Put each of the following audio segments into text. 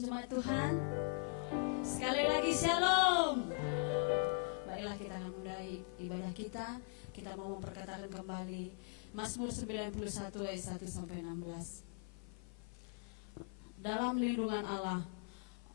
jemaat Tuhan. Sekali lagi shalom. Baiklah, kita akan mulai ibadah kita. Kita mau memperkatakan kembali Mazmur 91 ayat 1 sampai 16. Dalam lindungan Allah,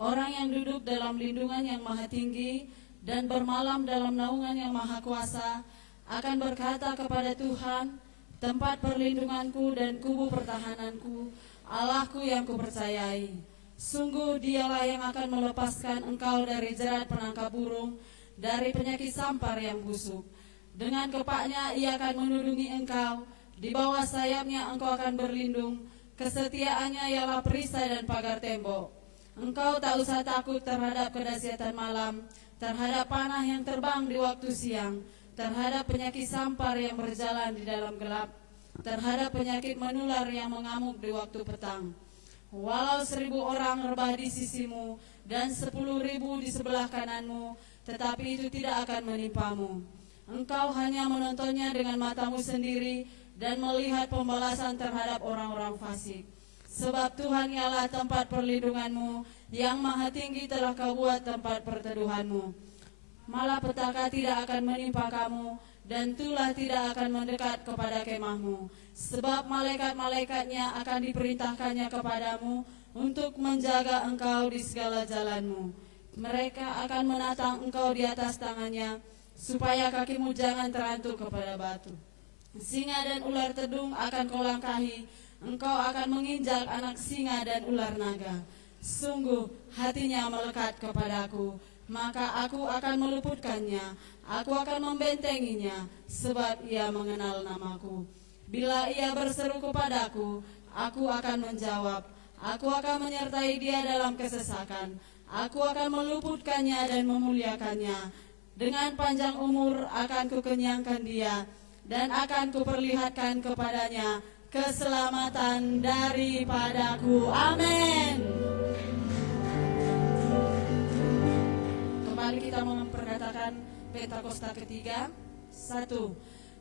orang yang duduk dalam lindungan yang maha tinggi dan bermalam dalam naungan yang maha kuasa akan berkata kepada Tuhan, tempat perlindunganku dan kubu pertahananku, Allahku yang kupercayai. Sungguh dialah yang akan melepaskan engkau dari jerat penangkap burung, dari penyakit sampar yang busuk. Dengan kepaknya ia akan menudungi engkau, di bawah sayapnya engkau akan berlindung. Kesetiaannya ialah perisai dan pagar tembok. Engkau tak usah takut terhadap kedahsyatan malam, terhadap panah yang terbang di waktu siang, terhadap penyakit sampar yang berjalan di dalam gelap, terhadap penyakit menular yang mengamuk di waktu petang. Walau 1.000 orang rebah di sisimu dan 10.000 di sebelah kananmu, tetapi itu tidak akan menimpamu. Engkau hanya menontonnya dengan matamu sendiri dan melihat pembalasan terhadap orang-orang fasik. Sebab Tuhan ialah tempat perlindunganmu, yang maha tinggi telah kau buat tempat perteduhanmu. Malapetaka tidak akan menimpa kamu, dan tulah tidak akan mendekat kepada kemahmu. Sebab malaikat-malaikatnya akan diperintahkannya kepadamu untuk menjaga engkau di segala jalanmu. Mereka akan menatang engkau di atas tangannya, supaya kakimu jangan terantuk kepada batu. Singa dan ular tedung akan kau langkahi, engkau akan menginjak anak singa dan ular naga. Sungguh hatinya melekat kepadaku, maka aku akan meluputkannya, aku akan membentenginya, sebab ia mengenal namaku. Bila ia berseru kepadaku, aku akan menjawab, aku akan menyertai dia dalam kesesakan, aku akan meluputkannya dan memuliakannya. Dengan panjang umur akan kukenyangkan dia, dan akan kuperlihatkan kepadanya keselamatan daripadaku. Amin. Kembali kita memperkatakan Pentakosta ketiga. 1.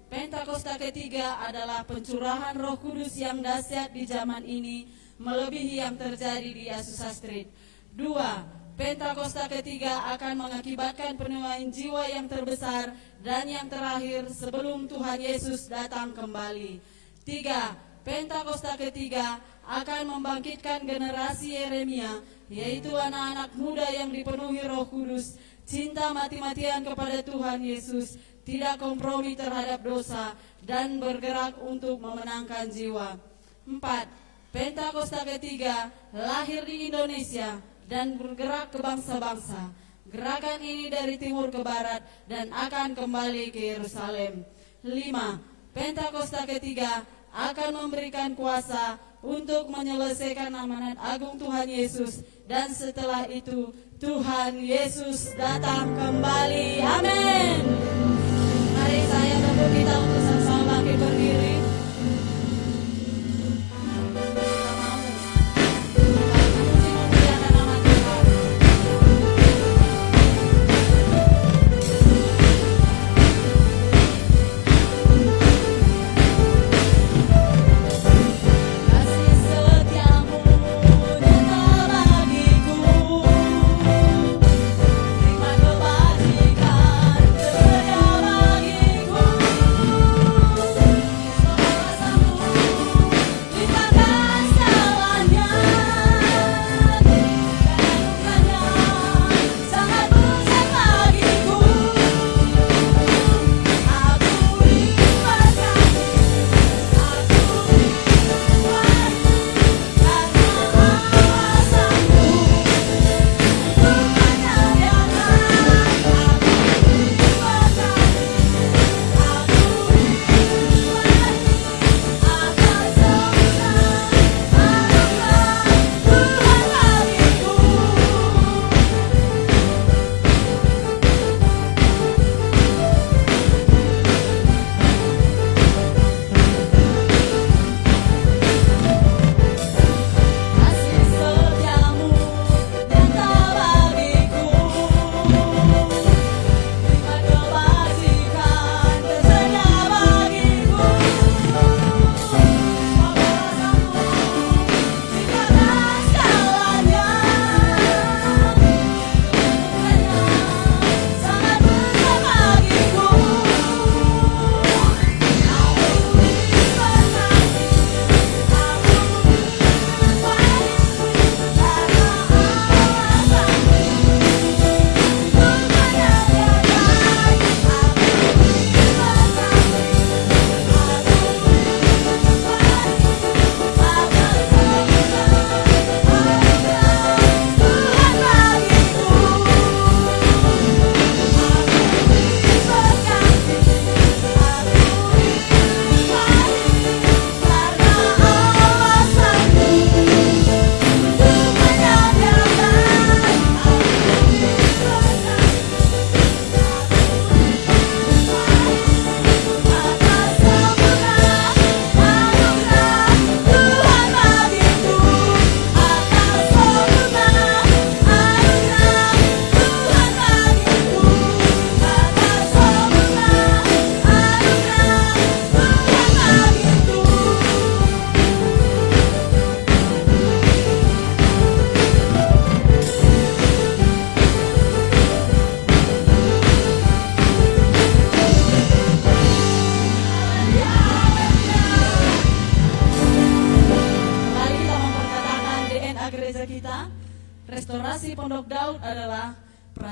Pentakosta ketiga adalah pencurahan Roh Kudus yang dahsyat di zaman ini, melebihi yang terjadi di Azusa Street. 2. Pentakosta ketiga akan mengakibatkan penuaian jiwa yang terbesar dan yang terakhir sebelum Tuhan Yesus datang kembali. 3. Pentakosta ketiga akan membangkitkan generasi Yeremia, yaitu anak-anak muda yang dipenuhi Roh Kudus, cinta mati-matian kepada Tuhan Yesus, tidak kompromi terhadap dosa, dan bergerak untuk memenangkan jiwa. 4. Pentakosta ketiga lahir di Indonesia dan bergerak ke bangsa-bangsa. Gerakan ini dari timur ke barat dan akan kembali ke Yerusalem. 5. Pentakosta ketiga akan memberikan kuasa untuk menyelesaikan amanat agung Tuhan Yesus, dan setelah itu Tuhan Yesus datang kembali. Amin. Mari saya tepuk kita untuk sama-sama bangkit berdiri. Bagiku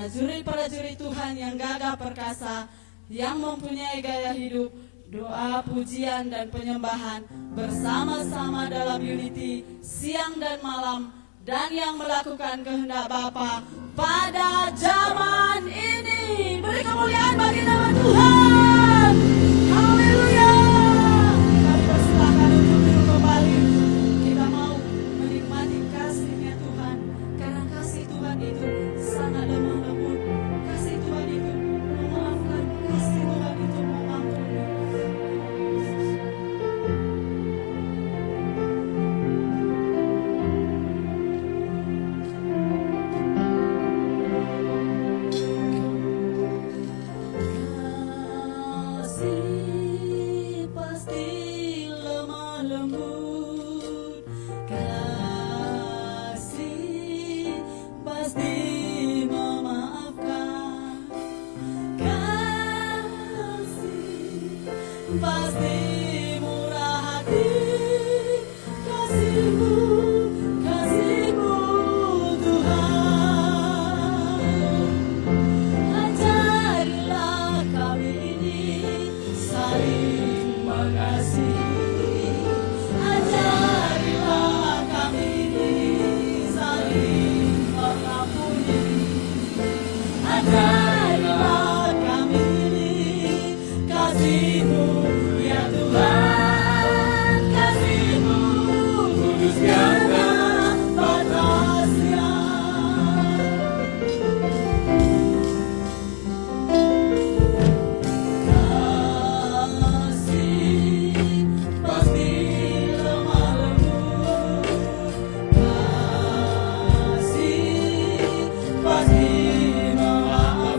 Juri-prajurit Tuhan yang gagah perkasa, yang mempunyai gaya hidup, doa, pujian, dan penyembahan bersama-sama dalam unity siang dan malam, dan yang melakukan kehendak Bapa pada zaman ini. Beri kemuliaan bagi nama Tuhan. Haleluya. Kami persilahkan untuk duduk kembali. Kita mau menikmati kasih-Nya Tuhan, karena kasih Tuhan itu sangat lemah lembut. Kasih Tuhan itu memaafkan, kasih Tuhan itu mengampuni. Kasih pasti lemah lembut, kasih pasti memaafkan, kasih pasti murah hati, kasih-Mu, kasih-Mu Tuhan. Ajarilah kami ini saling mengasihi. Ajarilah kami ini saling mengampuni. Ajarilah kami ini kasih-Mu, ya Tuhan, kasih-Mu kudus tiada batasnya. Kasih pasti lemah lembut, kasih pasti memaafkan,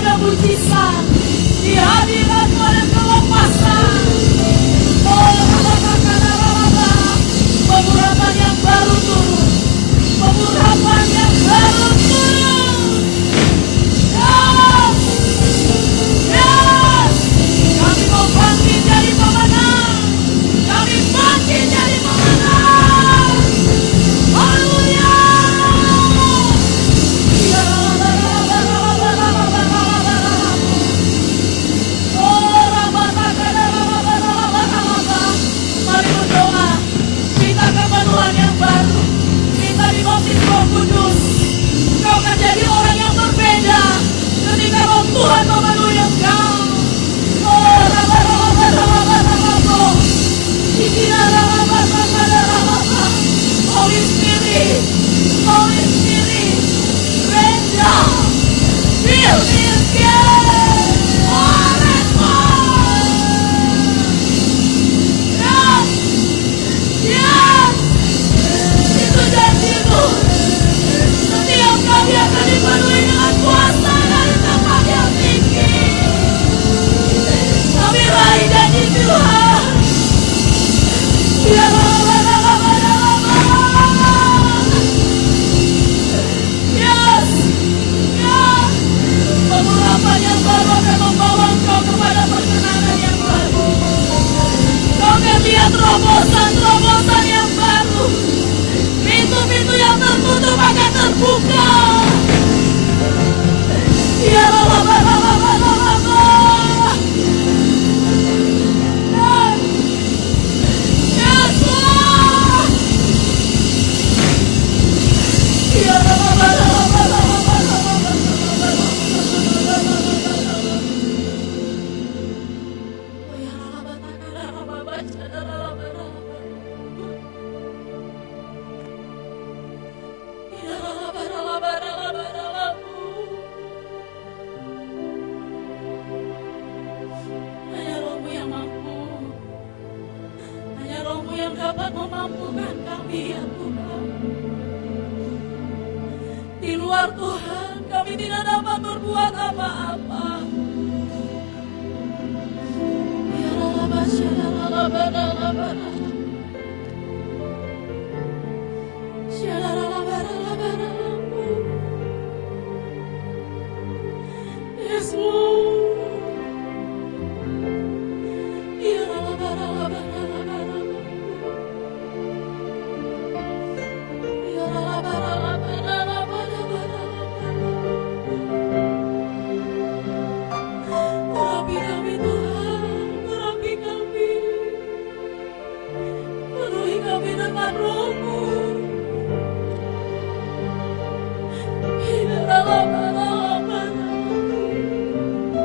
ada mujizat, di hadiratmu ada kelepasan. Oh, pengurapan yang baru turun, pengurapan yang baru turun. Yes, yes, kami mau bangkit jadi pemenang, kami bangkit jadi pemenang. Haleluya. Mari berdoa, minta kepenuhan yang baru, minta dibaptis Roh Kudus. Kau akan jadi orang yang berbeda ketika Roh Tuhan memenuhi engkau. Oh, Holy Spirit, Holy Spirit, rain down, fill me again, more and more. Yes, yes, itu janjimu. Setiap kami akan dipenuhi dengan kuasa dari tempat yang tinggi. Kami raih janji Tuhan. Yes, yes, pengurapan yang baru akan membawa engkau kepada perkenanan yang baru. Kau akan lihat terobosan-terobosan yang baru. Pintu-pintu yang tertutup akan terbuka. Ya hanya Roh-Mu yang mampu, hanya Roh-Mu yang dapat memampukan kami ya Tuhan. Di luar Tuhan kami tidak dapat berbuat apa-apa. Ya Allah, yes, Lord. Ya urapi kami Tuhan, urapi kami, penuhi kami dengan Roh-Mu. Ya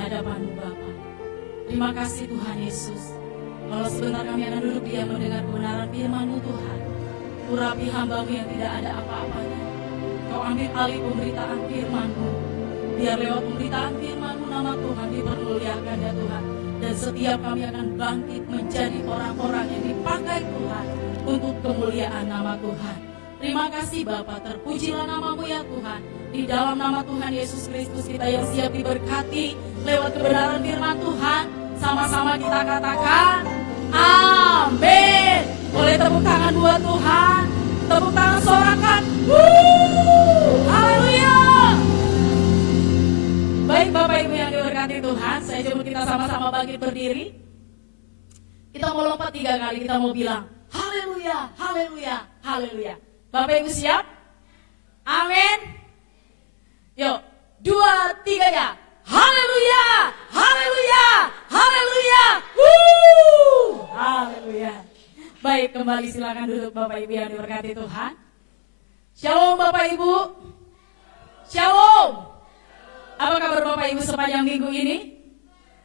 hadapan-Mu Bapa. Terima kasih Tuhan Yesus. Kalau sebentar kami akan duduk diam mendengar kebenaran firman-Mu Tuhan. Urapi hamba-Mu yang tidak ada apa-apanya. Kau ambil alih pemberitaan firman-Mu. Biar lewat pemberitaan firman-Mu nama Tuhan dipermuliakan ya Tuhan. Dan setiap kami akan bangkit menjadi orang-orang yang dipakai Tuhan untuk kemuliaan nama Tuhan. Terima kasih Bapa, terpujilah nama-Mu ya Tuhan. Di dalam nama Tuhan Yesus Kristus kita yang siap diberkati lewat kebenaran firman Tuhan. Sama-sama kita katakan amin. Boleh tepuk tangan buat Tuhan. Tepuk tangan sorakan. Haleluya. Baik Bapak Ibu yang diberkati Tuhan, saya jemput kita sama-sama bangkit berdiri. Kita mau lompat 3 kali, kita mau bilang haleluya, haleluya, haleluya. Bapak Ibu siap? Amin. Yuk, 2, 3 ya. Haleluya, haleluya, haleluya. Haleluya. Baik, kembali silakan duduk Bapak Ibu yang diberkati Tuhan. Shalom Bapak Ibu. Shalom. Apa kabar Bapak Ibu sepanjang minggu ini?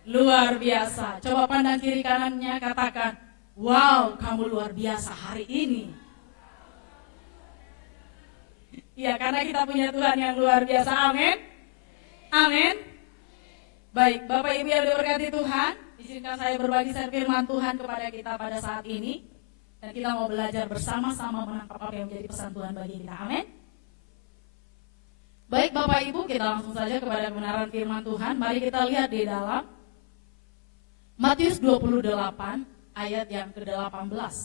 Luar biasa. Coba pandang kiri kanannya, katakan, wow, kamu luar biasa hari ini. Ya, karena kita punya Tuhan yang luar biasa. Amin. Amin. Baik, Bapak Ibu yang diberkati Tuhan, izinkan saya berbagi firman Tuhan kepada kita pada saat ini. Dan kita mau belajar bersama-sama menangkap apa yang menjadi pesan Tuhan bagi kita. Amin. Baik Bapak Ibu, kita langsung saja kepada kebenaran firman Tuhan. Mari kita lihat di dalam Matius 28 ayat yang ke-18.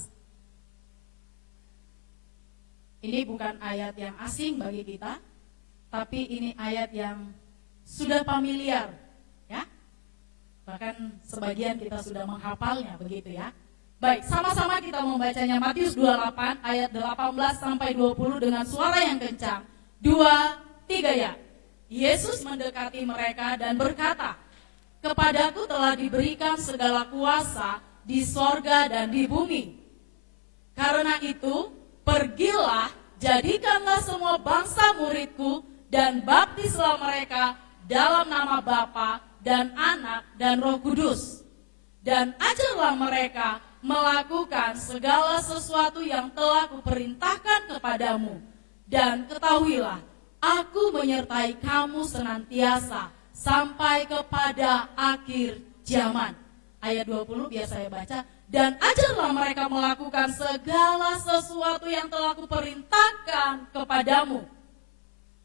Ini bukan ayat yang asing bagi kita, tapi ini ayat yang sudah familiar, ya. Bahkan sebagian kita sudah menghafalnya, begitu ya. Baik, sama-sama kita membacanya Matius 28 ayat 18 sampai 20 dengan suara yang kencang. 2, 3 ya. Yesus mendekati mereka dan berkata, "Kepadaku telah diberikan segala kuasa di sorga dan di bumi. Karena itu, pergilah, jadikanlah semua bangsa muridku dan baptislah mereka dalam nama Bapa dan Anak dan Roh Kudus. Dan ajarlah mereka melakukan segala sesuatu yang telah kuperintahkan kepadamu. Dan ketahuilah, aku menyertai kamu senantiasa sampai kepada akhir zaman." Ayat 20 biar saya baca. Dan ajarlah mereka melakukan segala sesuatu yang telah kuperintahkan kepadamu.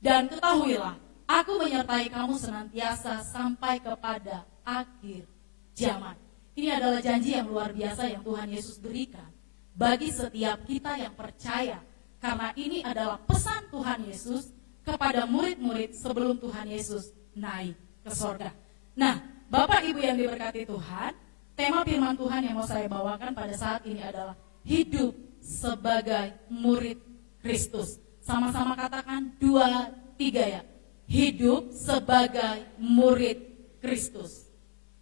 Dan ketahuilah, aku menyertai kamu senantiasa sampai kepada akhir zaman. Ini adalah janji yang luar biasa yang Tuhan Yesus berikan bagi setiap kita yang percaya. Karena ini adalah pesan Tuhan Yesus kepada murid-murid sebelum Tuhan Yesus naik ke sorga. Nah, Bapak Ibu yang diberkati Tuhan, tema firman Tuhan yang mau saya bawakan pada saat ini adalah hidup sebagai murid Kristus. Sama-sama katakan 2, 3 ya. Hidup sebagai murid Kristus.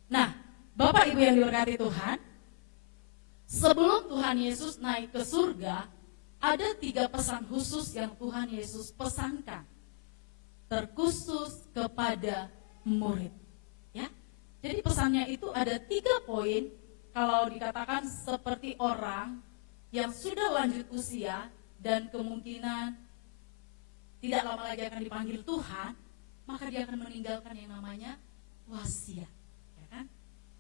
Nah, Bapak Ibu yang diberkati Tuhan, sebelum Tuhan Yesus naik ke surga, ada 3 pesan khusus yang Tuhan Yesus pesankan. Terkhusus kepada murid. Ya. Jadi pesannya itu ada 3 poin. Kalau dikatakan seperti orang yang sudah lanjut usia dan kemungkinan tidak lama lagi akan dipanggil Tuhan, maka dia akan meninggalkan yang namanya wasiat, ya kan?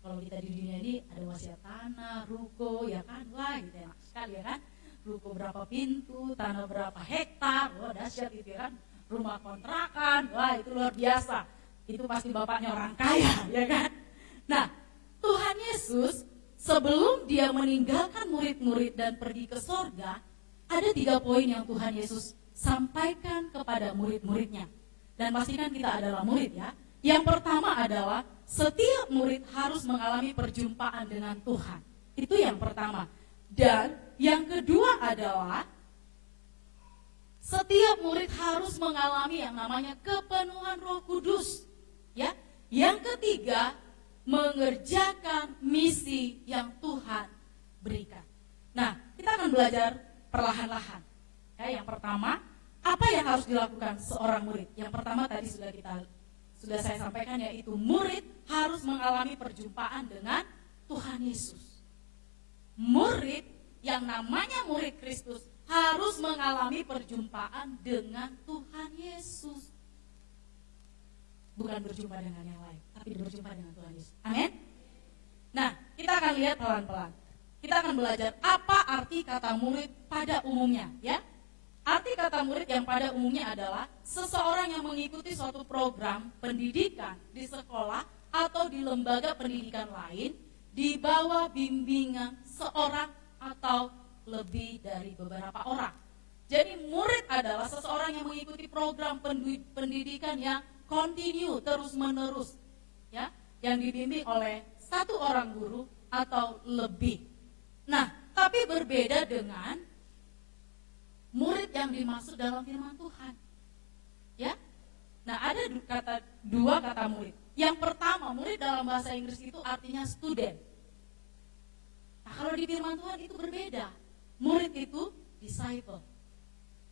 Kalau kita di dunia ini ada wasiat tanah, ruko, ya kan? Wah, gitu enak sekali ya kan? Ruko berapa pintu, tanah berapa hektar, wah dahsyat gitu ya kan? Rumah kontrakan, wah itu luar biasa. Itu pasti bapaknya orang kaya, ya kan? Nah, Tuhan Yesus sebelum dia meninggalkan murid-murid dan pergi ke sorga, ada 3 poin yang Tuhan Yesus sampaikan kepada murid-muridnya. Dan pastikan kita adalah murid ya. Yang pertama adalah setiap murid harus mengalami perjumpaan dengan Tuhan. Itu yang pertama. Dan yang kedua adalah setiap murid harus mengalami yang namanya kepenuhan Roh Kudus. Ya. Yang ketiga, mengerjakan misi yang Tuhan berikan. Nah, kita akan belajar perlahan-lahan. Ya, yang pertama, apa yang harus dilakukan seorang murid? Yang pertama tadi sudah saya sampaikan, yaitu murid harus mengalami perjumpaan dengan Tuhan Yesus. Murid yang namanya murid Kristus harus mengalami perjumpaan dengan Tuhan Yesus. Bukan berjumpa dengan yang lain, tapi berjumpa dengan Tuhan Yesus. Amin. Nah, kita akan lihat pelan-pelan. Kita akan belajar apa arti kata murid pada umumnya, ya. Arti kata murid yang pada umumnya adalah seseorang yang mengikuti suatu program pendidikan di sekolah atau di lembaga pendidikan lain di bawah bimbingan seorang atau lebih dari beberapa orang. Jadi murid adalah seseorang yang mengikuti program pendidikan yang continue, terus-menerus, ya, yang dibimbing oleh satu orang guru atau lebih. Nah, tapi berbeda dengan murid yang dimaksud dalam firman Tuhan, ya. Nah, ada dua kata murid. Yang pertama, murid dalam bahasa Inggris itu artinya student. Nah, kalau di firman Tuhan itu berbeda. Murid itu disciple.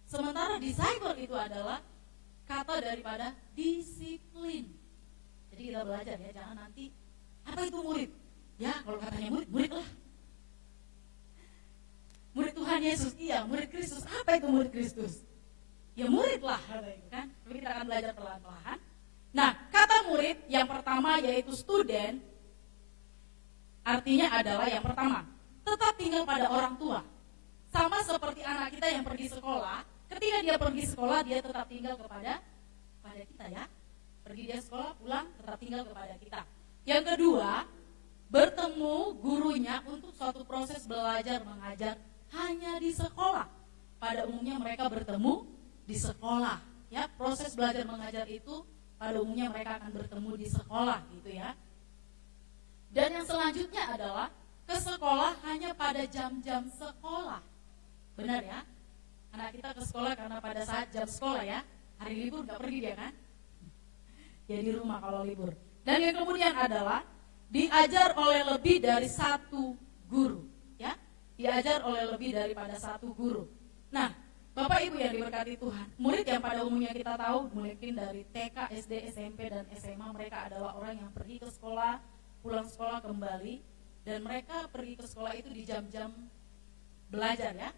Sementara disciple itu adalah kata daripada disiplin. Jadi kita belajar, ya, jangan nanti apa itu murid? Ya, kalau katanya murid, murid lah. Murid Tuhan Yesus, iya, murid Kristus. Apa itu murid Kristus? Ya murid lah, kan? Tapi kita akan belajar pelan-pelan. Nah, kata murid yang pertama yaitu student, artinya adalah yang pertama, tetap tinggal pada orang tua. Sama seperti anak kita yang pergi sekolah, ketika dia pergi sekolah dia tetap tinggal kepada kita, ya. Pergi dia sekolah, pulang tetap tinggal kepada kita. Yang kedua, bertemu gurunya untuk suatu proses belajar mengajar hanya di sekolah. Pada umumnya mereka bertemu di sekolah, ya. Proses belajar mengajar itu pada umumnya mereka akan bertemu di sekolah, gitu, ya. Dan yang selanjutnya adalah ke sekolah hanya pada jam-jam sekolah. Benar, ya? Anak kita ke sekolah karena pada saat jam sekolah, ya. Hari libur gak pergi dia, kan? Ya di rumah kalau libur. Dan yang kemudian adalah diajar oleh lebih dari satu guru, ya. Diajar oleh lebih daripada satu guru. Nah, Bapak Ibu yang diberkati Tuhan, murid yang pada umumnya kita tahu mungkin dari TK, SD, SMP, dan SMA, mereka adalah orang yang pergi ke sekolah, pulang sekolah kembali, dan mereka pergi ke sekolah itu di jam-jam belajar, ya.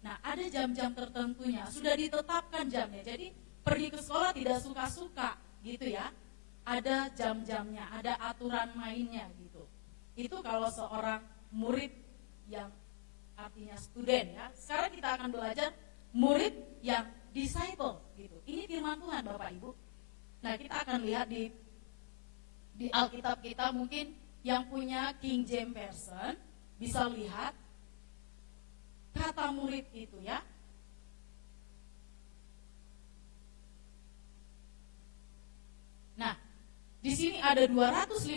Nah, ada jam-jam tertentunya, sudah ditetapkan jamnya. Jadi pergi ke sekolah tidak suka-suka, gitu, ya. Ada jam-jamnya, ada aturan mainnya, gitu. Itu kalau seorang murid yang artinya student, ya. Sekarang kita akan belajar murid yang disciple, gitu. Ini firman Tuhan, Bapak Ibu. Nah, kita akan lihat di Alkitab kita, mungkin yang punya King James Version bisa lihat kata murid itu, ya. Nah, di sini ada 257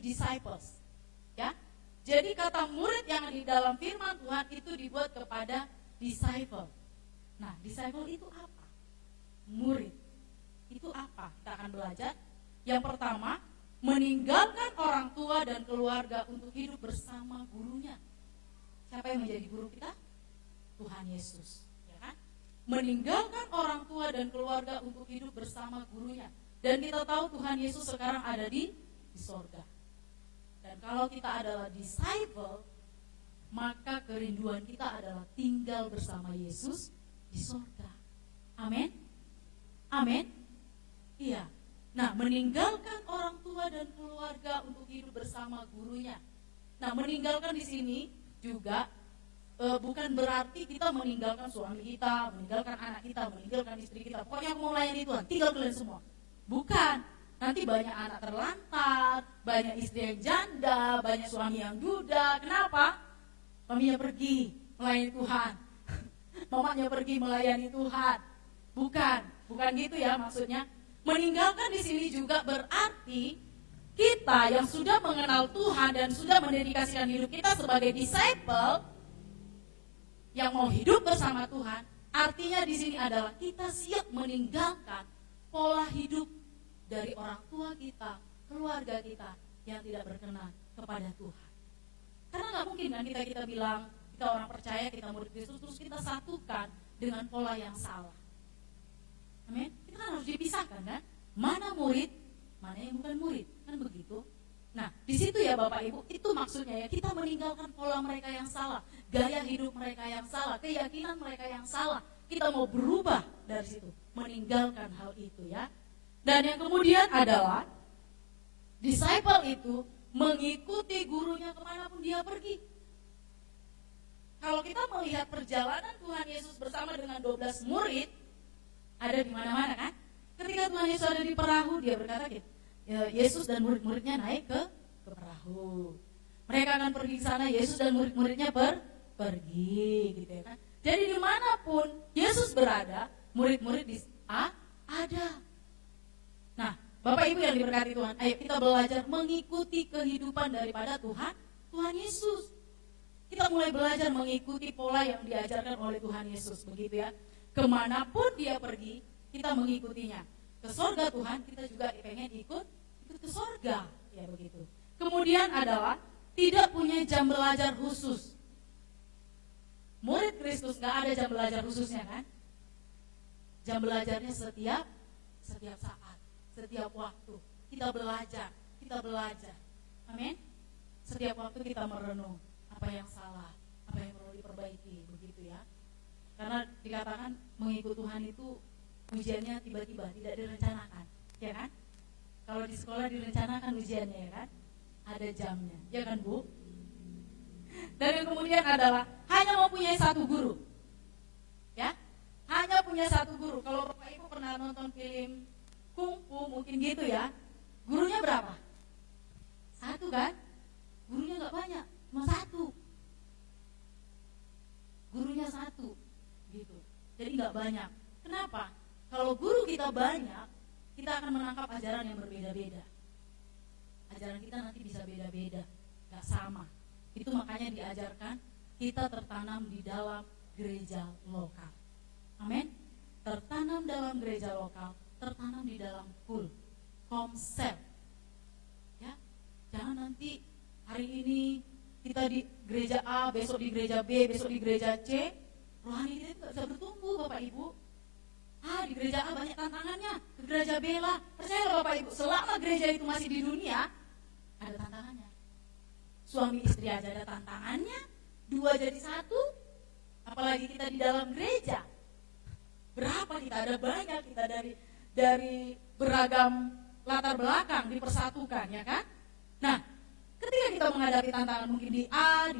disciples, ya. Jadi kata murid yang di dalam firman Tuhan itu dibuat kepada disciple. Nah, disciple itu apa? Murid itu apa? Kita akan belajar. Yang pertama, meninggalkan orang tua dan keluarga untuk hidup bersama gurunya. Siapa yang menjadi guru kita? Tuhan Yesus, ya kan? Meninggalkan orang tua dan keluarga untuk hidup bersama gurunya. Dan kita tahu Tuhan Yesus sekarang ada di sorga. Dan kalau kita adalah disciple, maka kerinduan kita adalah tinggal bersama Yesus di sorga. Amin? Amin? Iya. Nah, meninggalkan orang tua dan keluarga untuk hidup bersama gurunya. Nah, meninggalkan di sini juga bukan berarti kita meninggalkan suami kita, meninggalkan anak kita, meninggalkan istri kita. Pokoknya aku mau melayani Tuhan, tinggal kalian semua. Bukan. Nanti banyak anak terlantar, banyak istri yang janda, banyak suami yang duda. Kenapa? Maminya pergi melayani Tuhan. Mamanya pergi melayani Tuhan. Bukan gitu ya maksudnya. Meninggalkan di sini juga berarti kita yang sudah mengenal Tuhan dan sudah mendedikasikan hidup kita sebagai disciple yang mau hidup bersama Tuhan, artinya di sini adalah kita siap meninggalkan pola hidup dari orang tua kita, keluarga kita yang tidak berkenan kepada Tuhan. Karena nggak mungkin kan kita bilang kita orang percaya, kita murid Kristus, terus kita satukan dengan pola yang salah. Amin. Kita kan harus dipisahkan, kan? mana murid, mana yang bukan murid, kan begitu. Nah, di situ ya Bapak Ibu, itu maksudnya ya, kita meninggalkan pola mereka yang salah, gaya hidup mereka yang salah, keyakinan mereka yang salah. Kita mau berubah dari situ, meninggalkan hal itu ya. Dan yang kemudian adalah disciple itu mengikuti gurunya kemanapun dia pergi. Kalau kita melihat perjalanan Tuhan Yesus bersama dengan 12 murid, ada di mana-mana kan? Ketika Tuhan Yesus ada di perahu, dia berkata gitu, Yesus dan murid-muridnya naik ke perahu. Mereka akan pergi ke sana, Yesus dan murid-muridnya pergi gitu ya kan. Jadi dimanapun Yesus berada, murid-murid ada. Nah, Bapak Ibu yang diberkati Tuhan, ayo kita belajar mengikuti kehidupan daripada Tuhan Yesus. Kita mulai belajar mengikuti pola yang diajarkan oleh Tuhan Yesus, begitu ya. Kemanapun dia pergi, kita mengikutinya. Ke sorga Tuhan, kita juga pengen ikut ke sorga, ya begitu. Kemudian adalah tidak punya jam belajar khusus. Murid Kristus nggak ada jam belajar khususnya kan? Jam belajarnya setiap saat, setiap waktu. Kita belajar. Amin. Setiap waktu kita merenung apa yang salah, apa yang perlu diperbaiki, begitu ya. Karena dikatakan mengikut Tuhan itu ujiannya tiba-tiba, tidak direncanakan, ya kan? Kalau di sekolah direncanakan ujiannya, ya kan? Ada jamnya, ya kan Bu? Dan yang kemudian adalah hanya mempunyai satu guru, ya? Hanya punya satu guru. Kalau Bapak Ibu pernah nonton film kungfu mungkin gitu ya, gurunya berapa? Satu kan? Gurunya nggak banyak, cuma satu. Gurunya satu, gitu. Jadi nggak banyak. Kenapa? Kalau guru kita banyak, kita akan menangkap ajaran yang berbeda-beda. Ajaran kita nanti bisa beda-beda, nggak sama. Itu makanya diajarkan kita tertanam di dalam gereja lokal. Amin. Tertanam dalam gereja lokal, tertanam di dalam komsel. Ya, jangan nanti hari ini kita di gereja A, besok di gereja B, besok di gereja C. Rohani kita nggak bisa bertumbuh, Bapak Ibu. Di gereja A banyak tantangannya, ke gereja B lah. Percayalah Bapak Ibu, selama gereja itu masih di dunia, ada tantangannya. Suami istri aja ada tantangannya, 2 jadi 1, apalagi kita di dalam gereja. Berapa kita, ada banyak kita dari beragam latar belakang dipersatukan, ya kan? Nah, ketika kita menghadapi tantangan mungkin di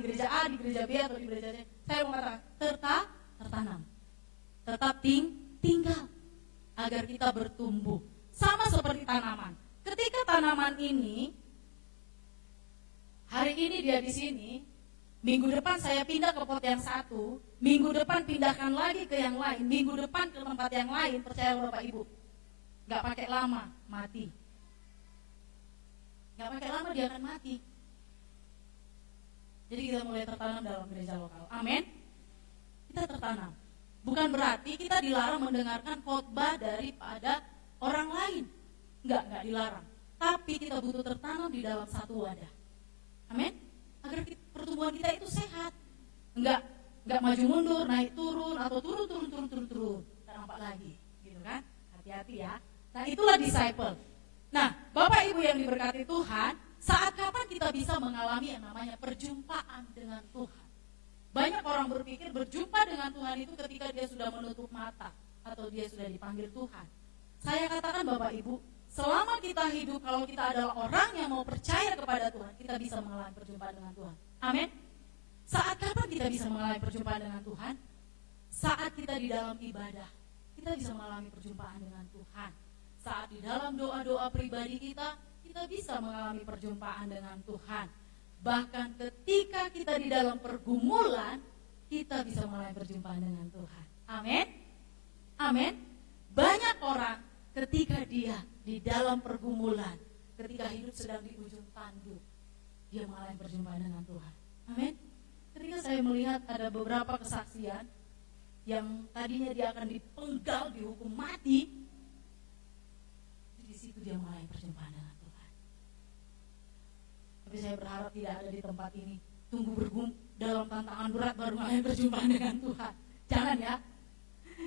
gereja A, di gereja B atau di gereja C, saya mau katakan tertanam, tetap tinggal agar kita bertumbuh. Sama seperti tanaman. Ketika tanaman ini hari ini dia di sini, minggu depan saya pindah ke pot yang satu, minggu depan pindahkan lagi ke yang lain, minggu depan ke tempat yang lain, percaya Bapak Ibu, nggak pakai lama mati. Nggak pakai lama dia akan mati. Jadi kita mulai tertanam dalam gereja lokal. Amin. Kita tertanam. Bukan berarti kita dilarang mendengarkan khotbah daripada orang lain. Enggak dilarang. Tapi kita butuh tertanam di dalam satu wadah. Amin. Agar pertumbuhan kita itu sehat. Enggak maju mundur, naik turun atau turun. Tak nampak lagi, gitu kan? Hati-hati ya. Nah, itulah disciple. Nah, Bapak Ibu yang diberkati Tuhan, saat kapan kita bisa mengalami yang namanya perjumpaan dengan Tuhan? Banyak orang berpikir berjumpa dengan Tuhan itu ketika dia sudah menutup mata atau dia sudah dipanggil Tuhan. Saya katakan Bapak Ibu, selama kita hidup, kalau kita adalah orang yang mau percaya kepada Tuhan, kita bisa mengalami perjumpaan dengan Tuhan. Amin. Saat kapan kita bisa mengalami perjumpaan dengan Tuhan? Saat kita di dalam ibadah, kita bisa mengalami perjumpaan dengan Tuhan. Saat di dalam doa-doa pribadi kita bisa mengalami perjumpaan dengan Tuhan. Bahkan ketika kita di dalam pergumulan, kita bisa mengalami perjumpaan dengan Tuhan. Amin. Amin. Banyak orang ketika dia di dalam pergumulan, ketika hidup sedang di ujung tanduk, dia mengalami perjumpaan dengan Tuhan. Amin. Ketika saya melihat ada beberapa kesaksian yang tadinya dia akan dipenggal, dihukum mati, di situ dia mengalami perjumpaan dengan Tuhan. Tapi saya berharap tidak ada di tempat ini tunggu bergumul dalam tantangan berat baru mengalami perjumpaan dengan Tuhan. Jangan ya,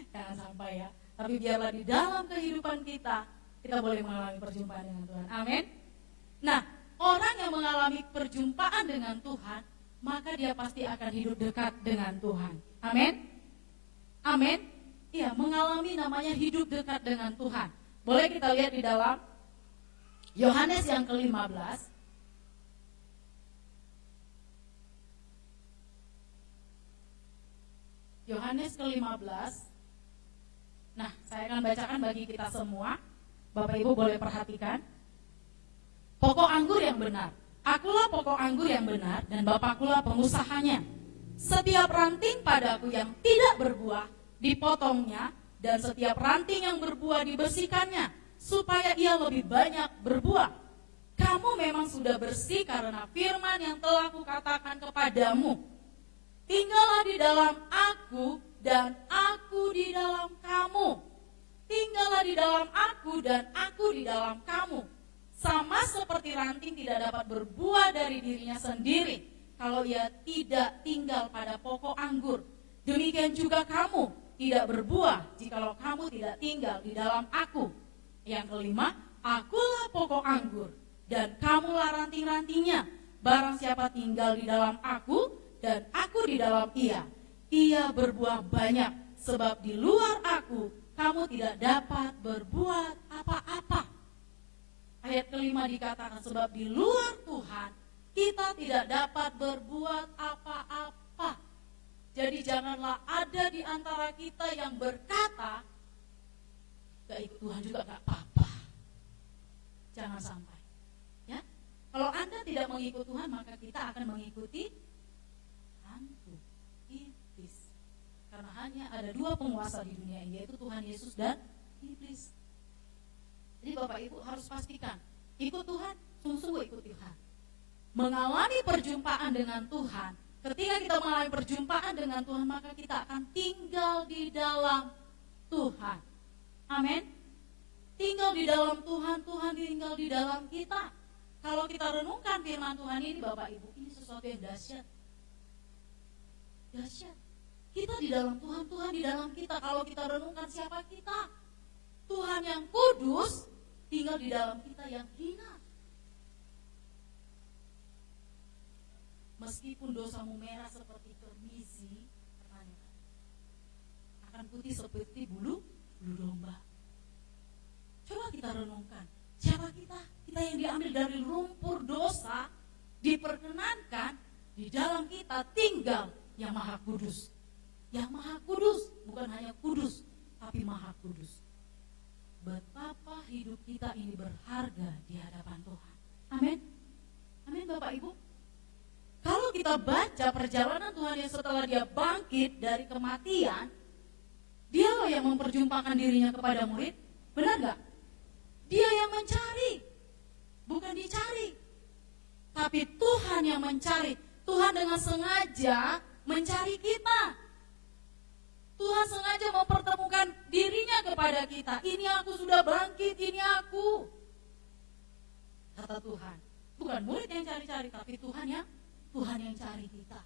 jangan sampai ya. Tapi biarlah di dalam kehidupan kita kita boleh mengalami perjumpaan dengan Tuhan. Amin. Nah, orang yang mengalami perjumpaan dengan Tuhan, maka dia pasti akan hidup dekat dengan Tuhan. Amin. Amin. Iya, mengalami namanya hidup dekat dengan Tuhan. Boleh kita lihat di dalam Yohanes yang ke-15. Yohanes ke-15. Nah, saya akan bacakan bagi kita semua. Bapak Ibu boleh perhatikan. Pokok anggur yang benar. Akulah pokok anggur yang benar dan Bapakkulah pengusahanya. Setiap ranting padaku yang tidak berbuah dipotongnya, dan setiap ranting yang berbuah dibersihkannya, supaya ia lebih banyak berbuah. Kamu memang sudah bersih karena firman yang telah kukatakan kepadamu. Tinggallah di dalam aku dan aku di dalam kamu. Tinggallah di dalam aku dan aku di dalam kamu. Sama seperti ranting tidak dapat berbuah dari dirinya sendiri kalau ia tidak tinggal pada pokok anggur. Demikian juga kamu tidak berbuah jikalau kamu tidak tinggal di dalam aku. Yang kelima, akulah pokok anggur dan kamulah ranting-rantingnya. Barang siapa tinggal di dalam aku dan aku di dalam ia, ia berbuah banyak, sebab di luar aku kamu tidak dapat berbuat apa-apa. Ayat kelima dikatakan, sebab di luar Tuhan kita tidak dapat berbuat apa-apa. Jadi janganlah ada di antara kita yang berkata, gak ikut Tuhan juga gak apa-apa. Jangan sampai. Ya, kalau Anda tidak mengikut Tuhan, maka kita akan mengikuti hantu, iblis. Karena hanya ada dua penguasa di dunia ini, yaitu Tuhan Yesus dan iblis. Jadi Bapak Ibu harus pastikan, ikut Tuhan, sungguh-sungguh ikut Tuhan. Mengalami perjumpaan dengan Tuhan. Ketika kita mengalami perjumpaan dengan Tuhan, maka kita akan tinggal di dalam Tuhan. Amin. Tinggal di dalam Tuhan, Tuhan tinggal di dalam kita. Kalau kita renungkan firman Tuhan ini, Bapak Ibu, ini sesuatu yang dahsyat. Dahsyat. Kita di dalam Tuhan, Tuhan di dalam kita. Kalau kita renungkan siapa kita, Tuhan yang kudus tinggal di dalam kita yang hina. Meskipun dosamu merah seperti kermisi, akan putih seperti bulu domba. Coba kita renungkan, siapa kita? Kita yang diambil dari lumpur dosa, diperkenankan di dalam kita tinggal yang maha kudus. Yang maha kudus, bukan hanya kudus, tapi maha kudus. Betapa hidup kita ini berharga di hadapan Tuhan. Amin. Amin Bapak Ibu. Kalau kita baca perjalanan Tuhan yang setelah dia bangkit dari kematian, dia loh yang memperjumpakan dirinya kepada murid. Benar gak? Dia yang mencari, bukan dicari. Tapi Tuhan yang mencari. Tuhan dengan sengaja mencari kita. Tuhan sengaja mempertemukan dirinya kepada kita. Ini aku sudah bangkit, ini aku. Kata Tuhan. Bukan murid yang cari-cari, tapi Tuhan yang cari kita.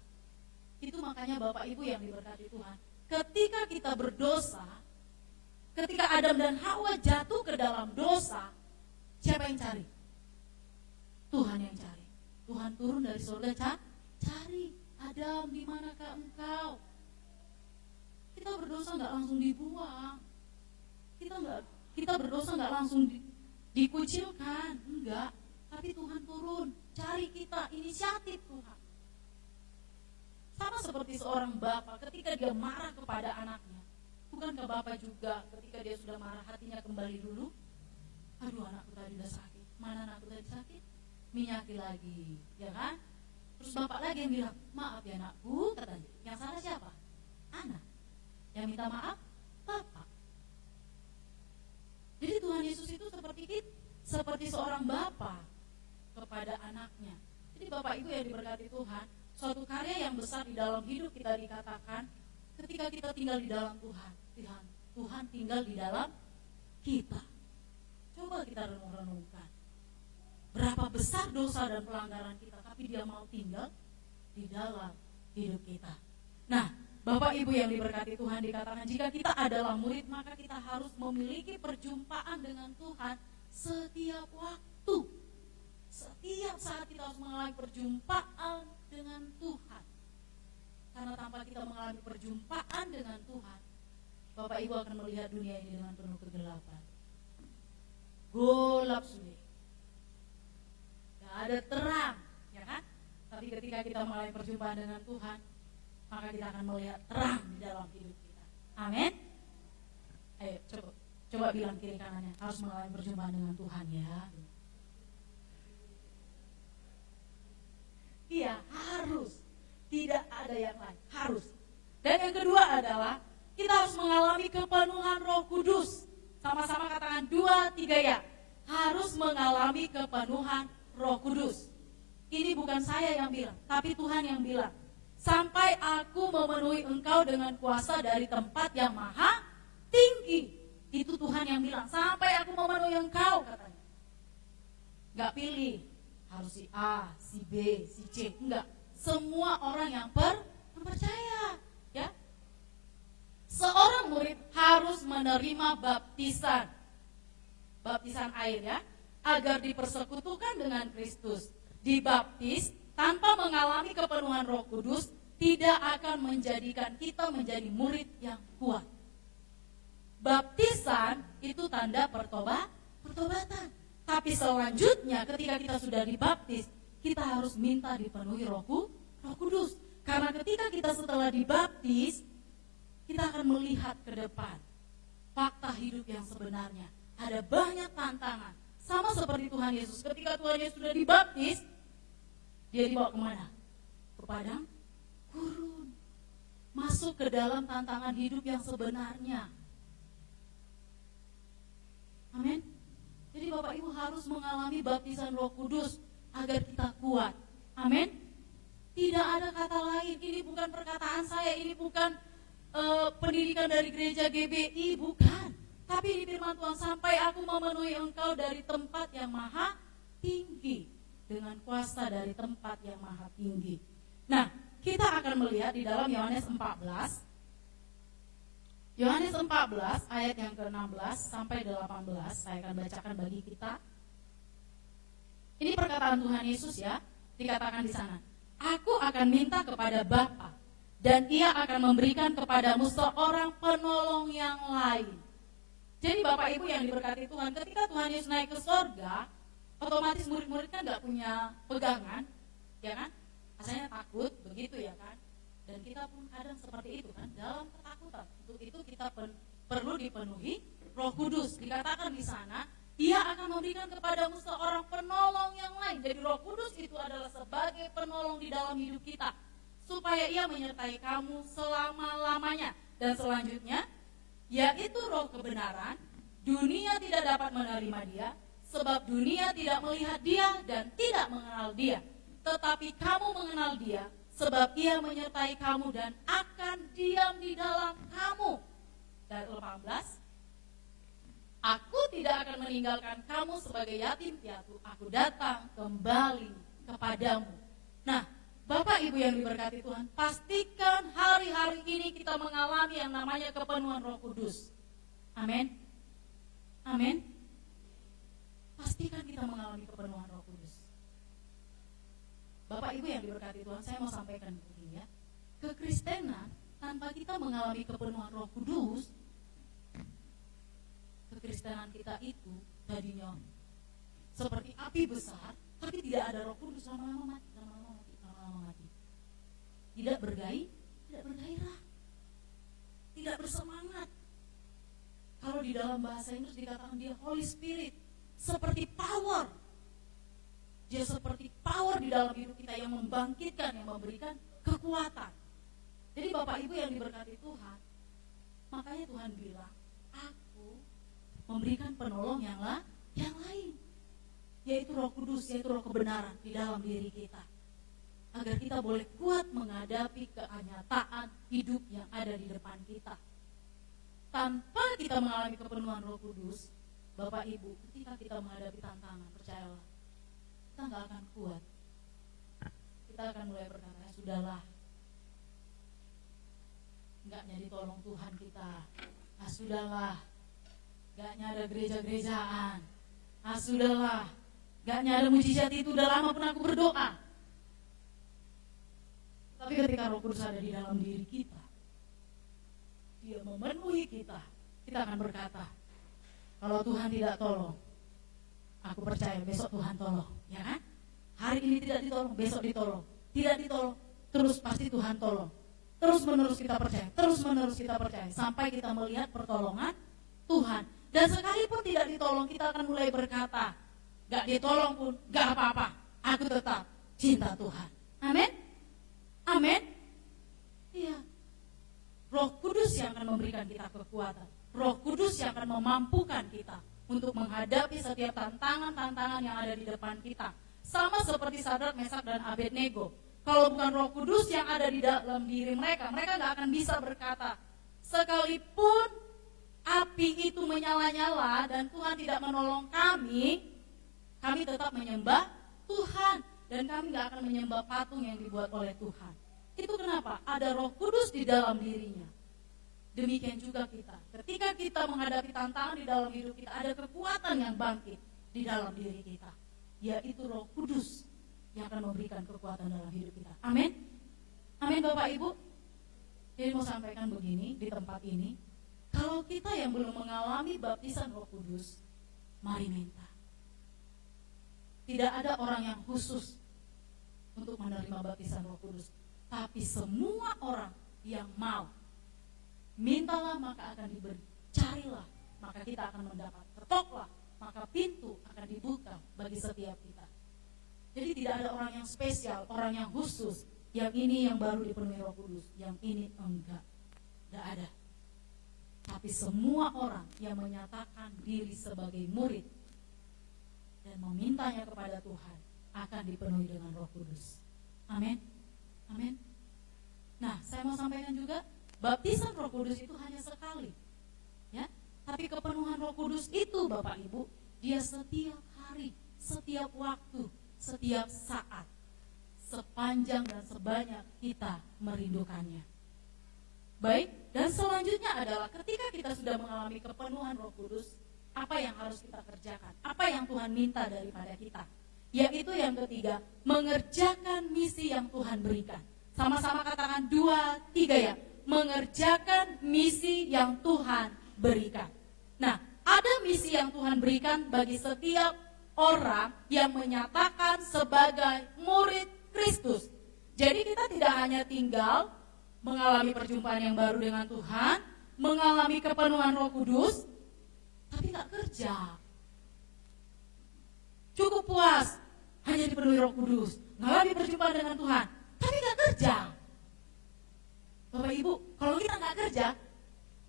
Itu makanya Bapak Ibu yang diberkati Tuhan. Ketika kita berdosa, ketika Adam dan Hawa jatuh ke dalam dosa, siapa yang cari? Tuhan yang cari. Tuhan turun dari surga cari. Adam, di manakah engkau? Kita berdosa nggak langsung dibuang. Kita berdosa nggak langsung dikucilkan, enggak. Tapi Tuhan turun, cari kita, inisiatif Tuhan. Sama seperti seorang bapak ketika dia marah kepada anaknya. Bukankah bapak juga ketika dia sudah marah hatinya kembali dulu? Aduh, anakku tadi udah sakit. Mana anakku tadi sakit? Minyaki lagi, ya kan? Terus bapak lagi yang bilang, maaf ya anakku, katanya. Yang salah siapa? Anak. Yang minta maaf, bapak. Jadi Tuhan Yesus itu seperti seorang bapak kepada anaknya. Jadi Bapak Ibu yang diberkati Tuhan, suatu karya yang besar di dalam hidup kita dikatakan ketika kita tinggal di dalam Tuhan. Tuhan tinggal di dalam kita. Coba kita renung-renungkan. Berapa besar dosa dan pelanggaran kita, tapi Dia mau tinggal di dalam hidup kita. Nah, Bapak Ibu yang diberkati Tuhan, dikatakan jika kita adalah murid, maka kita harus memiliki perjumpaan dengan Tuhan setiap waktu. Setiap saat kita harus mengalami perjumpaan dengan Tuhan. Karena tanpa kita mengalami perjumpaan dengan Tuhan, Bapak Ibu akan melihat dunia ini dengan penuh kegelapan. Gelap sudah. Gak ada terang, ya kan? Tapi ketika kita mengalami perjumpaan dengan Tuhan, maka kita akan melihat terang di dalam hidup kita. Amin. Ayo coba bilang kiri kanannya, harus mengalami perjumpaan dengan Tuhan ya. Iya, harus. Tidak ada yang lain, harus. Dan yang kedua adalah kita harus mengalami kepenuhan Roh Kudus. Sama-sama katakan 2, 3 ya. Harus mengalami kepenuhan Roh Kudus. Ini bukan saya yang bilang, tapi Tuhan yang bilang. Sampai aku memenuhi engkau dengan kuasa dari tempat yang maha tinggi. Itu Tuhan yang bilang, sampai aku memenuhi engkau, katanya. Gak pilih, harus si A, si B, si C. Enggak, semua orang yang percaya, ya. Seorang murid harus menerima baptisan. Baptisan air ya, agar dipersekutukan dengan Kristus. Dibaptis tanpa mengalami kepenuhan Roh Kudus tidak akan menjadikan kita menjadi murid yang kuat. Baptisan itu tanda pertobatan. Tapi selanjutnya ketika kita sudah dibaptis, kita harus minta dipenuhi Roh Kudus. Karena ketika kita setelah dibaptis, kita akan melihat ke depan fakta hidup yang sebenarnya. Ada banyak tantangan. Sama seperti Tuhan Yesus. Ketika Tuhan Yesus sudah dibaptis, dia dibawa kemana? Ke padang gurun. Masuk ke dalam tantangan hidup yang sebenarnya. Amin. Jadi Bapak Ibu harus mengalami baptisan Roh Kudus agar kita kuat. Amin. Tidak ada kata lain. Ini bukan perkataan saya. Ini bukan pendidikan dari gereja GBI. Bukan. Tapi di firman Tuhan, sampai aku memenuhi engkau dari tempat yang maha tinggi. Dengan kuasa dari tempat yang maha tinggi. Nah, kita akan melihat di dalam Yohanes 14. Yohanes 14 ayat yang ke-16 sampai 18. Saya akan bacakan bagi kita. Ini perkataan Tuhan Yesus ya. Dikatakan di sana, aku akan minta kepada Bapa, dan ia akan memberikan kepadamu seorang penolong yang lain. Jadi Bapak Ibu yang diberkati Tuhan, ketika Tuhan Yesus naik ke sorga, otomatis murid-murid kan gak punya pegangan, ya kan? Rasanya takut, begitu ya kan? Dan kita pun kadang seperti itu kan, dalam ketakutan. Untuk itu kita perlu dipenuhi Roh Kudus. Dikatakan di sana, Dia akan memberikan kepadamu seorang penolong yang lain. Jadi Roh Kudus itu adalah sebagai penolong di dalam hidup kita, supaya Ia menyertai kamu selama-lamanya. Dan selanjutnya, yaitu Roh kebenaran. Dunia tidak dapat menerima Dia, sebab dunia tidak melihat Dia dan tidak mengenal Dia. Tetapi kamu mengenal Dia, sebab Ia menyertai kamu dan akan diam di dalam kamu. Dan 18, aku tidak akan meninggalkan kamu sebagai yatim piatu. Aku datang kembali kepadamu. Nah, Bapak Ibu yang diberkati Tuhan, pastikan hari-hari ini kita mengalami yang namanya kepenuhan Roh Kudus. Amin. Amin. Pastikan kita mengalami kepenuhan Roh Kudus. Bapak Ibu yang diberkati Tuhan, saya mau sampaikan begini ya. Kekristenan tanpa kita mengalami kepenuhan Roh Kudus, kekristenan kita itu tadinya seperti api besar, tapi tidak ada Roh Kudus, lama-lama mati. Tidak bergairah, tidak bersemangat. Kalau di dalam bahasa Inggris dikatakan dia Holy Spirit, seperti power. Dia seperti power di dalam hidup kita yang membangkitkan, yang memberikan kekuatan. Jadi Bapak Ibu yang diberkati Tuhan, makanya Tuhan bilang, aku memberikan penolong yang lain, yaitu Roh Kudus, yaitu Roh kebenaran di dalam diri kita, agar kita boleh kuat menghadapi kenyataan hidup yang ada di depan kita. Tanpa kita mengalami kepenuhan Roh Kudus, Bapak Ibu, ketika kita menghadapi tantangan, percayalah, kita gak akan kuat. Kita akan mulai berkata, sudahlah, gaknya ditolong Tuhan kita. Ah sudahlah, gaknya ada gereja-gerejaan. Ah sudahlah, gaknya ada mujizat itu, udah lama pun aku berdoa. Tapi ketika Roh Kudus ada di dalam diri kita, Dia memenuhi kita, kita akan berkata, kalau Tuhan tidak tolong, aku percaya besok Tuhan tolong, ya kan? Hari ini tidak ditolong, besok ditolong. Tidak ditolong, terus pasti Tuhan tolong. Terus menerus kita percaya, terus menerus kita percaya, sampai kita melihat pertolongan Tuhan. Dan sekalipun tidak ditolong, kita akan mulai berkata, gak ditolong pun gak apa-apa, aku tetap cinta Tuhan. Amin? Amin? Iya. Roh Kudus yang akan memberikan kita kekuatan. Roh Kudus yang akan memampukan kita untuk menghadapi setiap tantangan-tantangan yang ada di depan kita. Sama seperti Sadrak, Mesak, dan Abednego. Kalau bukan Roh Kudus yang ada di dalam diri mereka, mereka gak akan bisa berkata, sekalipun api itu menyala-nyala dan Tuhan tidak menolong kami tetap menyembah Tuhan. Dan kami gak akan menyembah patung yang dibuat oleh Tuhan. Itu kenapa? Ada Roh Kudus di dalam dirinya. Demikian juga kita. Ketika kita menghadapi tantangan di dalam hidup kita, ada kekuatan yang bangkit di dalam diri kita, yaitu Roh Kudus yang akan memberikan kekuatan dalam hidup kita. Amin? Amin Bapak Ibu? Jadi mau sampaikan begini di tempat ini, kalau kita yang belum mengalami baptisan Roh Kudus, mari minta. Tidak ada orang yang khusus untuk menerima baptisan Roh Kudus, tapi semua orang yang mau, mintalah maka akan diberi, carilah maka kita akan mendapat, ketoklah maka pintu akan dibuka bagi setiap kita. Jadi tidak ada orang yang spesial, orang yang khusus, yang ini yang baru dipenuhi Roh Kudus, yang ini enggak, tidak ada. Tapi semua orang yang menyatakan diri sebagai murid dan memintanya kepada Tuhan akan dipenuhi dengan Roh Kudus. Amin. Amin. Nah, saya mau sampaikan juga, baptisan Roh Kudus itu hanya sekali, ya. Tapi kepenuhan Roh Kudus itu, Bapak Ibu, dia setiap hari, setiap waktu, setiap saat, sepanjang dan sebanyak kita merindukannya. Baik, dan selanjutnya adalah ketika kita sudah mengalami kepenuhan Roh Kudus, apa yang harus kita kerjakan? Apa yang Tuhan minta daripada kita? Yaitu yang ketiga, mengerjakan misi yang Tuhan berikan. Sama-sama katakan 2, 3 ya. Mengerjakan misi yang Tuhan berikan. Nah, ada misi yang Tuhan berikan bagi setiap orang yang menyatakan sebagai murid Kristus. Jadi kita tidak hanya tinggal mengalami perjumpaan yang baru dengan Tuhan, mengalami kepenuhan Roh Kudus, tapi gak kerja. Cukup puas, hanya dipenuhi Roh Kudus, mengalami perjumpaan dengan Tuhan, tapi gak kerja. Bapak Ibu, kalau kita gak kerja,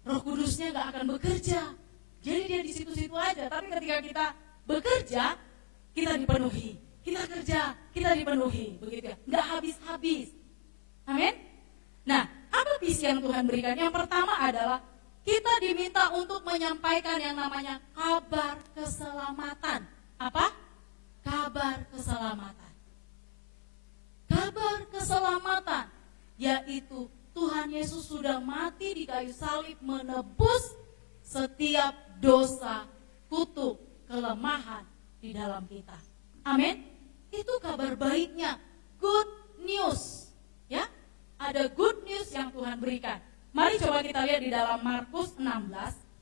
Roh Kudusnya gak akan bekerja. Jadi dia di situ-situ aja. Tapi ketika kita bekerja, kita dipenuhi. Kita kerja, kita dipenuhi. Begitu ya, gak habis-habis. Amin. Nah, apa visi yang Tuhan berikan? Yang pertama adalah kita diminta untuk menyampaikan yang namanya kabar keselamatan. Apa? Kabar keselamatan. Kabar keselamatan, yaitu Tuhan Yesus sudah mati di kayu salib menebus setiap dosa, kutuk, kelemahan di dalam kita. Amin. Itu kabar baiknya, good news. Ya, ada good news yang Tuhan berikan. Mari coba kita lihat di dalam Markus 16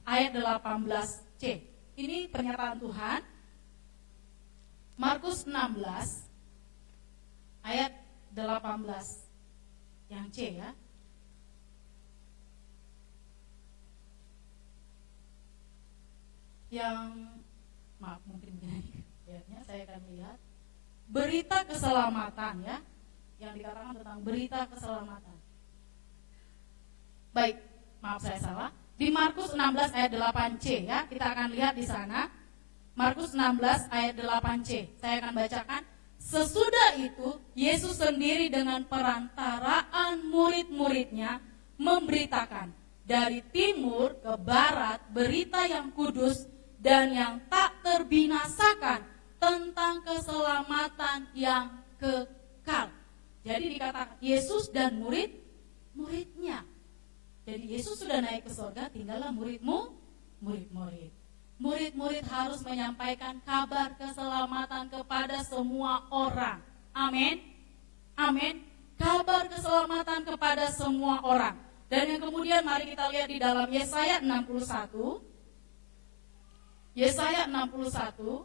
ayat 18c. Ini pernyataan Tuhan. Markus 16 ayat 18 yang C ya. Yang maaf mungkin begini ayatnya, saya akan lihat berita keselamatan ya, yang dikatakan tentang berita keselamatan. Baik, maaf saya salah. Di Markus 16 ayat 8c ya, kita akan lihat di sana. Markus 16 ayat 8c. Saya akan bacakan. Sesudah itu Yesus sendiri dengan perantaraan murid-muridnya memberitakan dari timur ke barat berita yang kudus dan yang tak terbinasakan tentang keselamatan yang kekal. Jadi dikatakan Yesus dan murid-muridnya. Jadi Yesus sudah naik ke surga, tinggallah murid-murid. Murid-murid harus menyampaikan kabar keselamatan kepada semua orang. Amin. Amin. Kabar keselamatan kepada semua orang. Dan yang kemudian mari kita lihat di dalam Yesaya 61. Yesaya 61.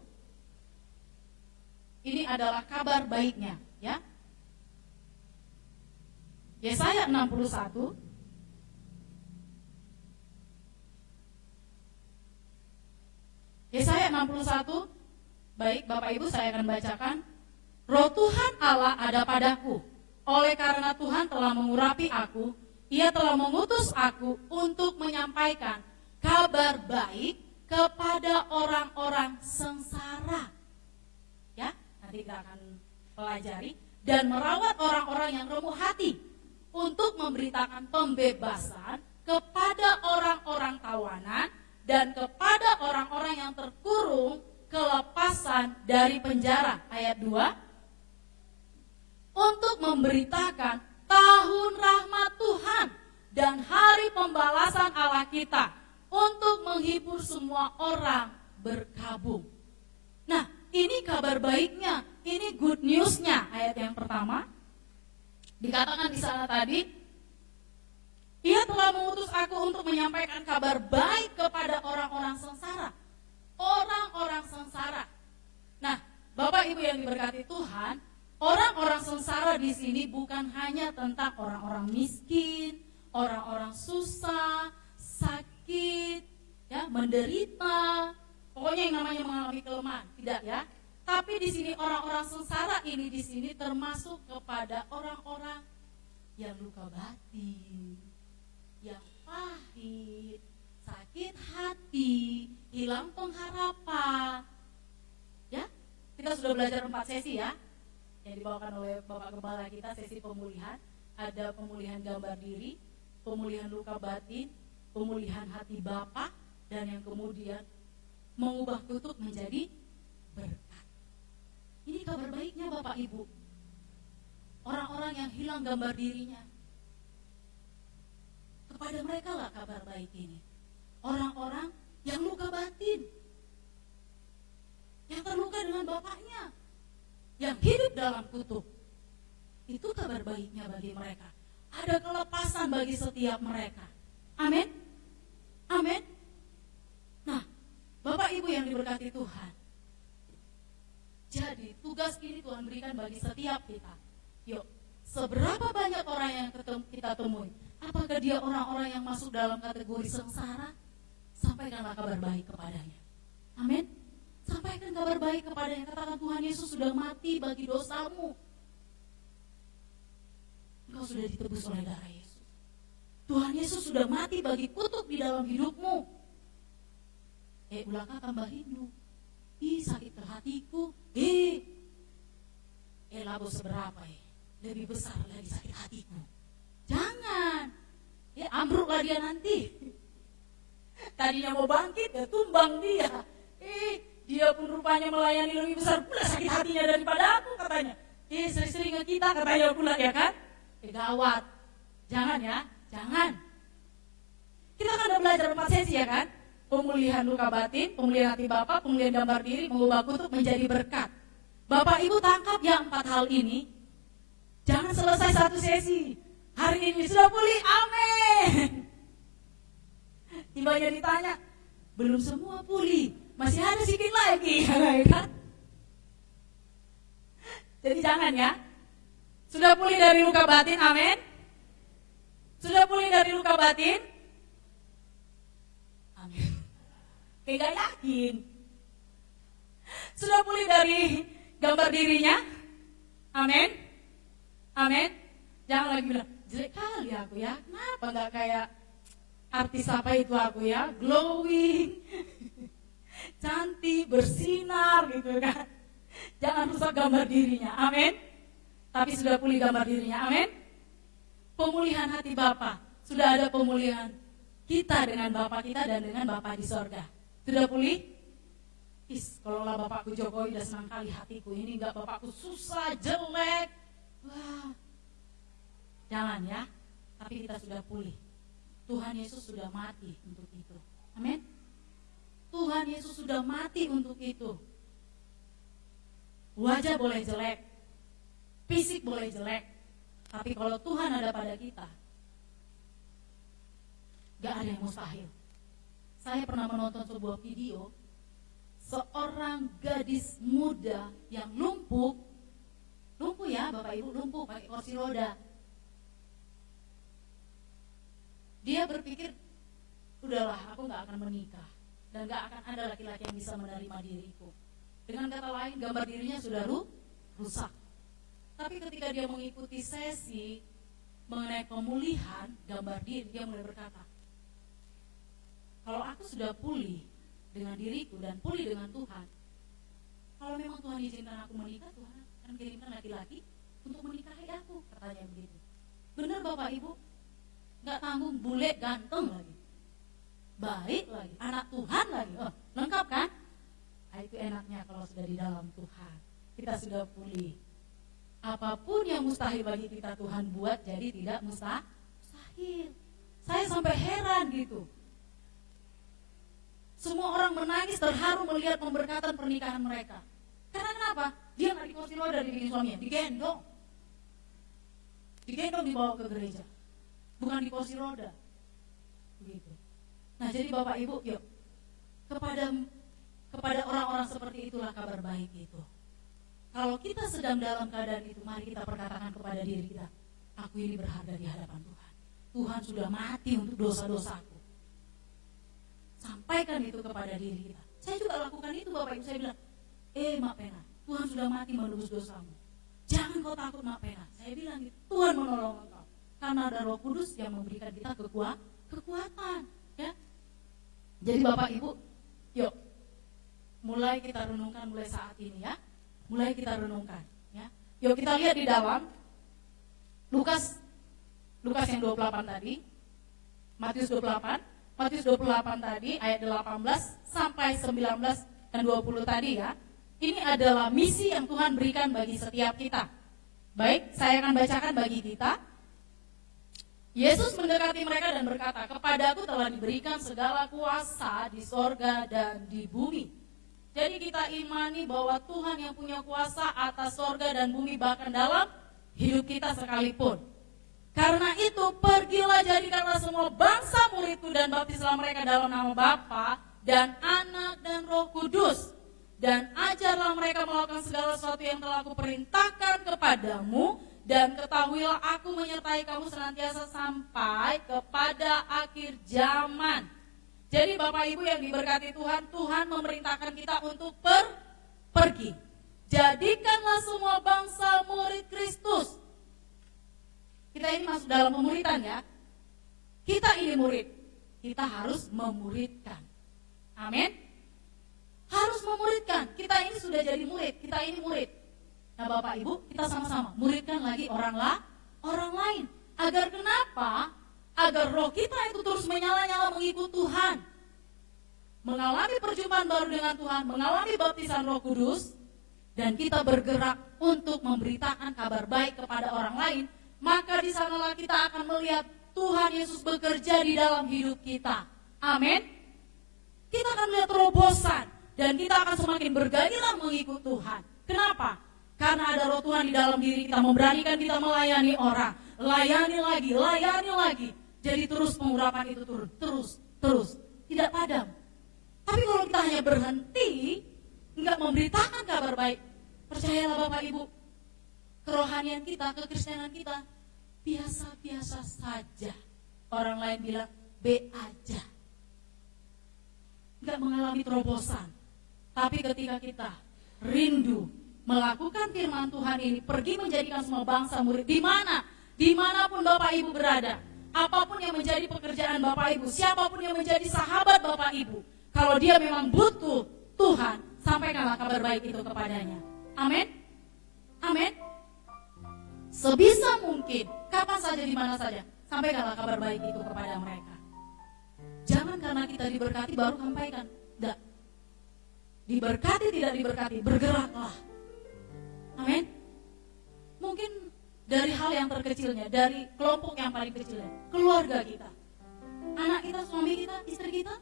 Ini adalah kabar baiknya, ya. Yesaya 61. Yesaya 61, baik Bapak Ibu saya akan bacakan. Roh Tuhan Allah ada padaku, oleh karena Tuhan telah mengurapi aku, Ia telah mengutus aku untuk menyampaikan kabar baik kepada orang-orang sengsara. Ya, nanti kita akan pelajari. Dan merawat orang-orang yang remuk hati, untuk memberitakan pembebasan kepada orang-orang tawanan, dan kepada orang-orang yang terkurung kelepasan dari penjara. Ayat 2. Untuk memberitakan tahun rahmat Tuhan dan hari pembalasan Allah kita, untuk menghibur semua orang berkabung. Nah, ini kabar baiknya, ini good newsnya. Ayat yang pertama dikatakan di sana tadi, Ia telah mengutus aku untuk menyampaikan kabar baik kepada orang-orang sengsara. Orang-orang sengsara. Nah, Bapak Ibu yang diberkati Tuhan, orang-orang sengsara di sini bukan hanya tentang orang-orang miskin, orang-orang susah, sakit, ya, menderita, pokoknya yang namanya mengalami kelemahan, tidak ya. Tapi di sini orang-orang sengsara ini di sini termasuk kepada orang-orang yang luka batin, yang pahit, sakit hati, hilang pengharapan. Ya, kita sudah belajar 4 sesi ya, yang dibawakan oleh Bapak Gembala kita, sesi pemulihan. Ada pemulihan gambar diri, pemulihan luka batin, pemulihan hati Bapak, dan yang kemudian mengubah kutuk menjadi berkat. Ini kabar baiknya Bapak Ibu. Orang-orang yang hilang gambar dirinya, kepada mereka lah kabar baik ini. Orang-orang yang luka batin, yang terluka dengan bapaknya, yang hidup dalam kutuk, itu kabar baiknya bagi mereka. Ada kelepasan bagi setiap mereka. Amin. Amin. Nah, Bapak Ibu yang diberkati Tuhan, jadi tugas ini Tuhan berikan bagi setiap kita. Yuk, seberapa banyak orang yang kita temui, apakah dia orang-orang yang masuk dalam kategori sengsara? Sampaikanlah kabar baik kepadanya. Amin. Sampaikan kabar baik kepadanya. Katakan, Tuhan Yesus sudah mati bagi dosamu. Engkau sudah ditebus oleh darah Yesus. Tuhan Yesus sudah mati bagi kutuk di dalam hidupmu. Ulangkah tambah rindu. Sakit ke hatiku. Labo seberapa lebih besar lagi sakit hatiku. Jangan. Ambruklah dia nanti. Tadinya mau bangkit, tumbang dia. Dia pun rupanya melayani lebih besar pula sakit hatinya daripada aku, katanya. Sering-sering ke kita, katanya pula, ya kan? Gawat. Jangan ya, jangan. Kita kan udah belajar 4 sesi ya kan? Pemulihan luka batin, pemulihan hati Bapak, pemulihan gambar diri, mengubah kutuk menjadi berkat. Bapak Ibu tangkap ya 4 hal ini. Jangan selesai 1 sesi. Hari ini sudah pulih, amin. Tiba-tiba ditanya, belum semua pulih, masih ada sedikit lagi, kan? Jadi jangan ya. Sudah pulih dari luka batin, amin. Sudah pulih dari luka batin, amin. Kayak gak yakin. Sudah pulih dari gambar dirinya, amin. Amin. Jangan lagi bilang, jelek kali aku ya, kenapa gak kayak artis apa itu aku ya, glowing, cantik, bersinar gitu kan. Jangan rusak gambar dirinya, amin. Tapi sudah pulih gambar dirinya, amin. Pemulihan hati Bapa, sudah ada pemulihan kita dengan Bapa kita dan dengan Bapa di sorga. Sudah pulih? Kalau lah Bapakku Jokowi udah senang kali hatiku, ini enggak Bapakku susah, jelek. Wah, jangan ya, tapi kita sudah pulih. Tuhan Yesus sudah mati untuk itu. Amin. Tuhan Yesus sudah mati untuk itu. Wajah boleh jelek, fisik boleh jelek, tapi kalau Tuhan ada pada kita, gak ada yang mustahil. Saya pernah menonton sebuah video, seorang gadis muda yang lumpuh ya Bapak Ibu, lumpuh pakai kursi roda. Dia berpikir, udahlah aku gak akan menikah, dan gak akan ada laki-laki yang bisa menerima diriku. Dengan kata lain, gambar dirinya sudah rusak. Tapi ketika dia mengikuti sesi mengenai pemulihan gambar diri, dia mulai berkata, kalau aku sudah pulih dengan diriku dan pulih dengan Tuhan, kalau memang Tuhan izinkan aku menikah, Tuhan akan kirimkan laki-laki untuk menikahi aku, katanya begitu. Benar Bapak Ibu? Gak tanggung, bule ganteng lagi, baik lagi, anak Tuhan lagi, lengkap kan? Nah, itu enaknya kalau sudah di dalam Tuhan, kita sudah pulih. Apapun yang mustahil bagi kita Tuhan buat jadi tidak mustahil. Saya sampai heran gitu. Semua orang menangis terharu melihat pemberkatan pernikahan mereka. Karena kenapa? Dia nggak di kursi roda dibikin suaminya, digendong dibawa ke gereja, bukan di kursi roda. Begitu. Nah, jadi Bapak Ibu, yuk kepada orang-orang seperti itulah kabar baik itu. Kalau kita sedang dalam keadaan itu, mari kita perkatakan kepada diri kita, aku ini berharga di hadapan Tuhan. Tuhan sudah mati untuk dosa-dosaku. Sampaikan itu kepada diri kita. Saya juga lakukan itu Bapak Ibu. Saya bilang, Mak Pena, Tuhan sudah mati menebus dosamu. Jangan kau takut Mak Pena. Saya bilang gitu, Tuhan menolong engkau. Karena ada Roh Kudus yang memberikan kita kekuatan. Ya. Jadi Bapak Ibu, yuk mulai kita renungkan mulai saat ini ya. Mulai kita renungkan ya. Yuk kita lihat di dalam Lukas yang 28 tadi, Matius 28 tadi ayat 18 sampai 19 dan 20 tadi ya. Ini adalah misi yang Tuhan berikan bagi setiap kita. Baik, saya akan bacakan bagi kita. Yesus mendekati mereka dan berkata, kepadaku telah diberikan segala kuasa di sorga dan di bumi. Jadi kita imani bahwa Tuhan yang punya kuasa atas sorga dan bumi, bahkan dalam hidup kita sekalipun. Karena itu pergilah, jadikanlah semua bangsa muridku dan baptislah mereka dalam nama Bapa dan Anak dan Roh Kudus. Dan ajarlah mereka melakukan segala sesuatu yang telah aku perintahkan kepadamu. Dan ketahuilah aku menyertai kamu senantiasa sampai kepada akhir zaman. Jadi Bapak Ibu yang diberkati Tuhan, Tuhan memerintahkan kita untuk pergi. Jadikanlah semua bangsa murid Kristus. Kita ini masuk dalam pemuritan ya. Kita ini murid, kita harus memuridkan. Amin. Harus memuridkan. Kita ini sudah jadi murid, kita ini murid. Nah Bapak Ibu, kita sama-sama muridkan lagi orang lain. Agar kenapa? Agar roh kita itu terus menyala-nyala mengikut Tuhan. Mengalami perjumpaan baru dengan Tuhan, mengalami baptisan Roh Kudus, dan kita bergerak untuk memberitakan kabar baik kepada orang lain, maka di sanalah kita akan melihat Tuhan Yesus bekerja di dalam hidup kita. Amin. Kita akan melihat terobosan dan kita akan semakin bergairah mengikut Tuhan. Kenapa? Karena ada roh Tuhan di dalam diri kita, memberanikan kita melayani orang. Layani lagi. Jadi terus pengurapan itu turun, terus, tidak padam. Tapi kalau kita hanya berhenti, enggak memberitakan kabar baik, percayalah Bapak Ibu, kerohanian kita, kekristenan kita biasa-biasa saja. Orang lain bilang B aja, enggak mengalami terobosan. Tapi ketika kita rindu melakukan firman Tuhan ini, pergi menjadikan semua bangsa murid, dimanapun Bapak Ibu berada, apapun yang menjadi pekerjaan Bapak Ibu, siapapun yang menjadi sahabat Bapak Ibu, kalau dia memang butuh Tuhan, sampaikanlah kabar baik itu kepadanya. Amin. Amin. Sebisa mungkin, kapan saja, di mana saja, sampaikanlah kabar baik itu kepada mereka. Jangan karena kita diberkati baru sampaikan. Tidak. Diberkati tidak diberkati, bergeraklah. Amin. Mungkin dari hal yang terkecilnya, dari kelompok yang paling kecilnya, keluarga kita. anak kita, suami kita, istri kita,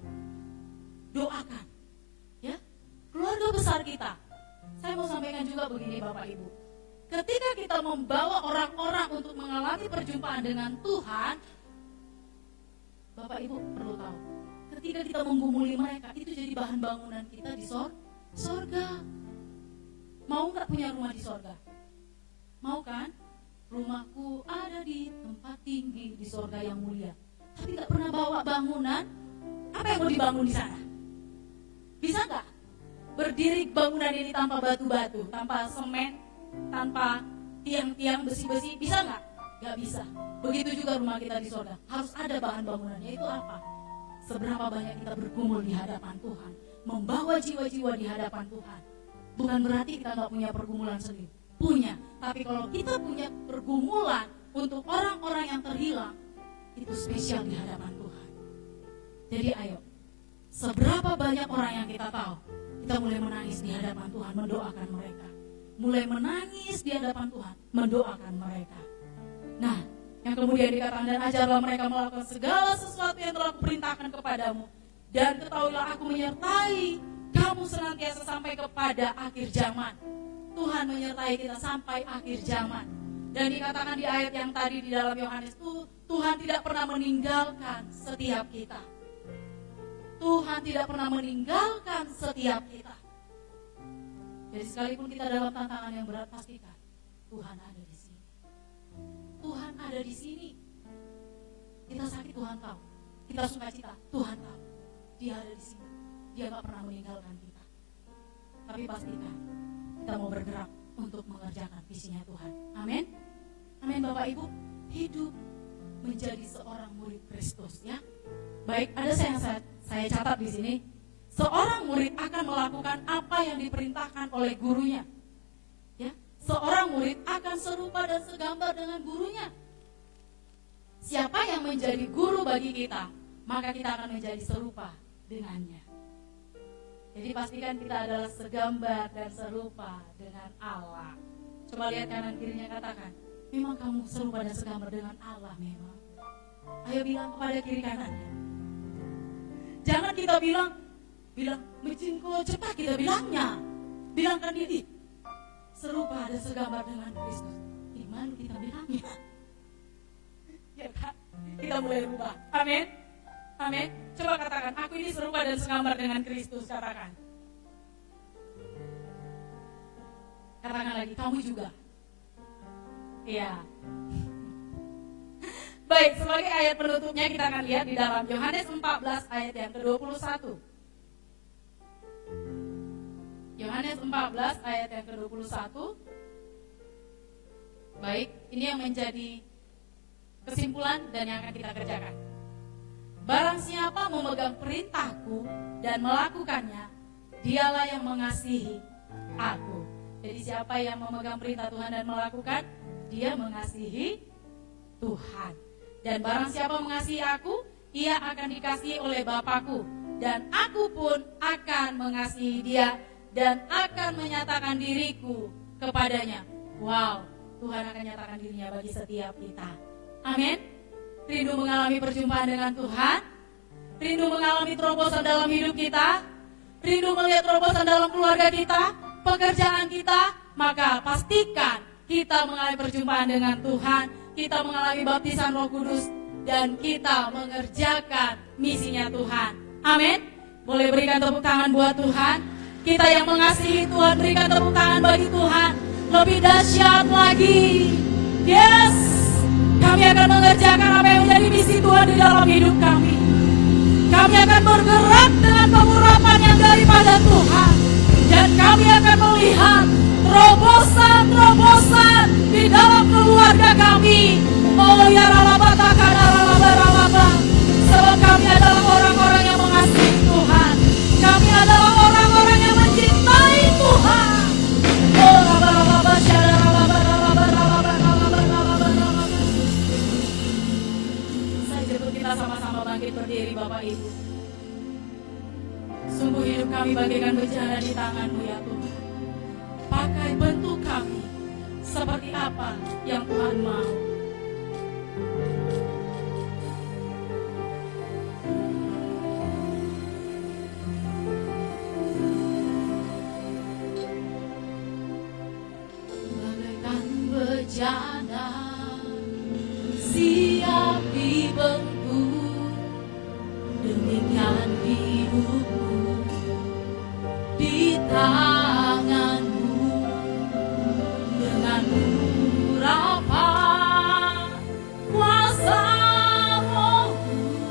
doakan. Ya, keluarga besar kita. Saya mau sampaikan juga begini Bapak Ibu. Ketika kita membawa orang-orang untuk mengalami perjumpaan dengan Tuhan, Bapak Ibu perlu tahu, ketika kita menggumuli mereka, itu jadi bahan bangunan kita di sorga. Mau gak punya rumah di sorga? Mau kan? Rumahku ada di tempat tinggi di sorga yang mulia. Tapi gak pernah bawa bangunan, apa yang mau dibangun di sana? Bisa gak? Berdiri bangunan ini tanpa batu-batu, tanpa semen, tanpa tiang-tiang besi-besi, bisa gak? Gak bisa. Begitu juga rumah kita di sorga. Harus ada bahan bangunannya. Itu apa? Seberapa banyak kita bergumul di hadapan Tuhan, membawa jiwa-jiwa di hadapan Tuhan. Bukan berarti kita gak punya pergumulan sendiri. Punya. Tapi kalau kita punya pergumulan untuk orang-orang yang terhilang, itu spesial di hadapan Tuhan. Jadi ayo, seberapa banyak orang yang kita tahu, kita mulai menangis di hadapan Tuhan, mendoakan mereka. Mulai menangis di hadapan Tuhan, mendoakan mereka. Nah, yang kemudian dikatakan, dan ajarlah mereka melakukan segala sesuatu yang telah kuperintahkan kepadamu. Dan ketahuilah aku menyertai kamu senantiasa sampai kepada akhir zaman. Tuhan menyertai kita sampai akhir zaman. Dan dikatakan di ayat yang tadi di dalam Yohanes itu, Tuhan tidak pernah meninggalkan setiap kita. Tuhan tidak pernah meninggalkan setiap kita. Jadi sekalipun kita dalam tantangan yang berat, pastikan Tuhan ada di sini. Tuhan ada di sini. Kita sakit, Tuhan tahu. Kita sukacita, Tuhan tahu. Dia ada di sini. Dia gak pernah meninggalkan kita. Tapi pastikan kita mau bergerak untuk mengerjakan visinya Tuhan. Amin. Amin Bapak Ibu. Hidup menjadi seorang murid Kristus, ya. Baik, ada yang saya catat di sini. Seorang murid akan melakukan apa yang diperintahkan oleh gurunya. Ya, seorang murid akan serupa dan segambar dengan gurunya. Siapa yang menjadi guru bagi kita, maka kita akan menjadi serupa dengannya. Jadi pastikan kita adalah segambar dan serupa dengan Allah. Coba lihat kanan kirinya, katakan, memang kamu serupa dan segambar dengan Allah memang. Ayo bilang kepada kiri kanannya. Jangan kita bilang mencingko cepat, kita bilangnya. Bilangkan diri serupa dan segambar dengan Kristus. Gimana kita bilangnya? Ya kan? Kita mulai rubah. Amin. Amin. Coba katakan, aku ini serupa dan segambar dengan Kristus. Katakan. Katakan lagi, kamu juga. Iya. Baik, sebagai ayat penutupnya kita akan lihat di dalam Yohanes 14 ayat yang ke-21. Yohanes 14 ayat yang ke-21. Baik, ini yang menjadi kesimpulan dan yang akan kita kerjakan. Barang siapa memegang perintahku dan melakukannya, dialah yang mengasihi aku. Jadi siapa yang memegang perintah Tuhan dan melakukan, dia mengasihi Tuhan. Dan barang siapa mengasihi aku, ia akan dikasihi oleh Bapakku. Dan aku pun akan mengasihi dia dan akan menyatakan diriku kepadanya. Wow, Tuhan akan nyatakan dirinya bagi setiap kita. Amin. Rindu mengalami perjumpaan dengan Tuhan, rindu mengalami terobosan dalam hidup kita, rindu melihat terobosan dalam keluarga kita, pekerjaan kita, maka pastikan kita mengalami perjumpaan dengan Tuhan, kita mengalami baptisan Roh Kudus, dan kita mengerjakan misinya Tuhan. Amin. Boleh berikan tepuk tangan buat Tuhan. Kita yang mengasihi Tuhan, berikan tepuk tangan bagi Tuhan. Lebih dahsyat lagi. Yes. Kami akan mengerjakan apa yang menjadi misi Tuhan di dalam hidup kami. Kami akan bergerak dengan pengurapan yang daripada Tuhan. Dan kami akan melihat terobosan-terobosan di dalam keluarga kami. Oh ya ralabata kadaralaba. Sebab kami adalah orang-orang yang mengasihi Tuhan. Kami adalah orang-orang yang mencintai Tuhan. Oh ralababa syadaralaba. Saya jemput kita sama-sama bangkit berdiri Bapak Ibu. Sungguh hidup kami bagaikan bejana di tangan-Mu ya Tuhan. Pakai bentuk kami seperti apa yang Tuhan mau. siap dibentuk, demikian hidupku di tanganmu. Dengan urapan kuasa Rohmu,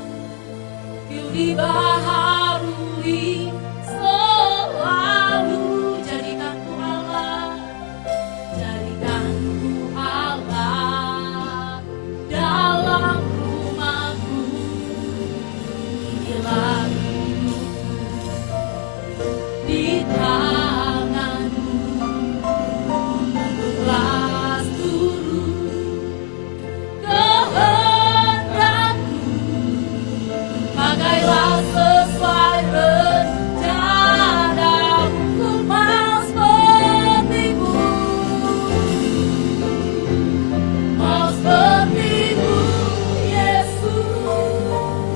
ku dibaharui selalu. Jadikanku Allah, jadikanku Allah dalam rumahmu. Inilah hidupku di tanganmu. Bentuklah seluruh kehendakmu, pakailah sesuai rencanamu. Ku mau sepertimu, mau sepertimu, Yesus.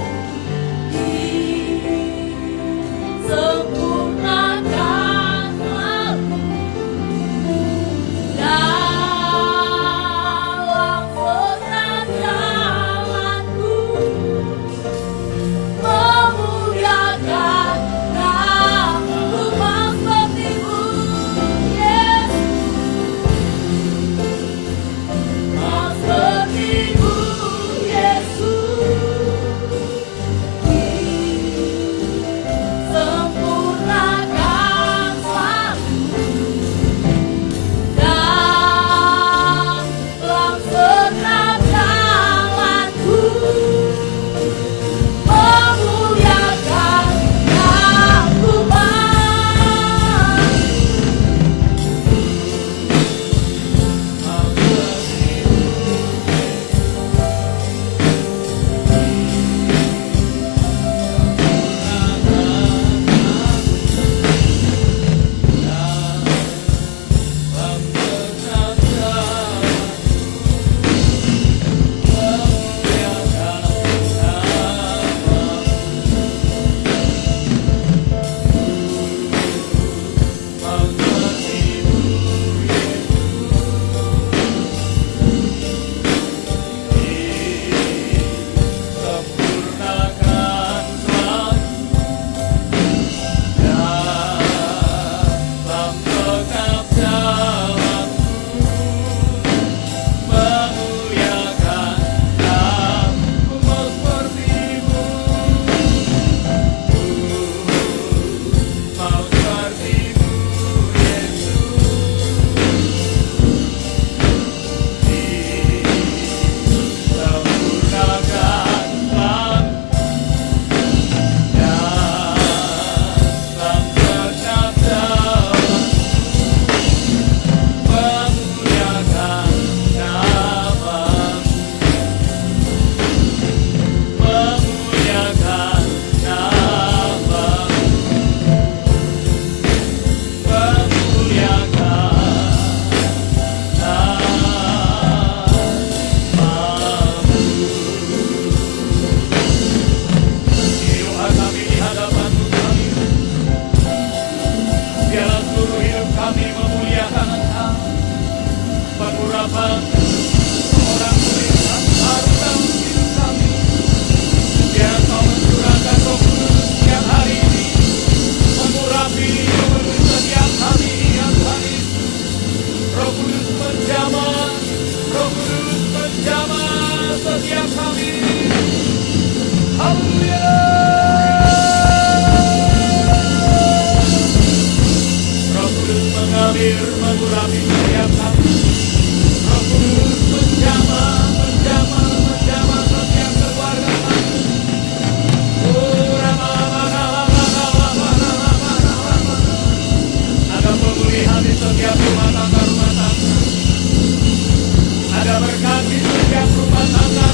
Sempurnakan aku dalam pengajaranku, memuliakan namamu. Mau sepertimu, Yesus. Mau sepertimu, Yesus. Sempurnakan selalu dalam segenap jalanku, memuliakan namamu. Biarlah seluruh hidup kami memuliakan Engkau. Pengurapan orang murid harus dalam hidup kami. Biar Engkau mencurahkan Roh Kudus setiap hari ini, mengurapi memenuhi setiap kami yang hari. Roh Kudus menjamah, Roh Kudus menjamah setiap kami. Haleluya. Mengalir, mengurapi setiap kami. Roh Kudus menjamah setiap keluarga kami. Ada pemulihan di setiap rumah tangga. Ada berkat di setiap rumah tangga.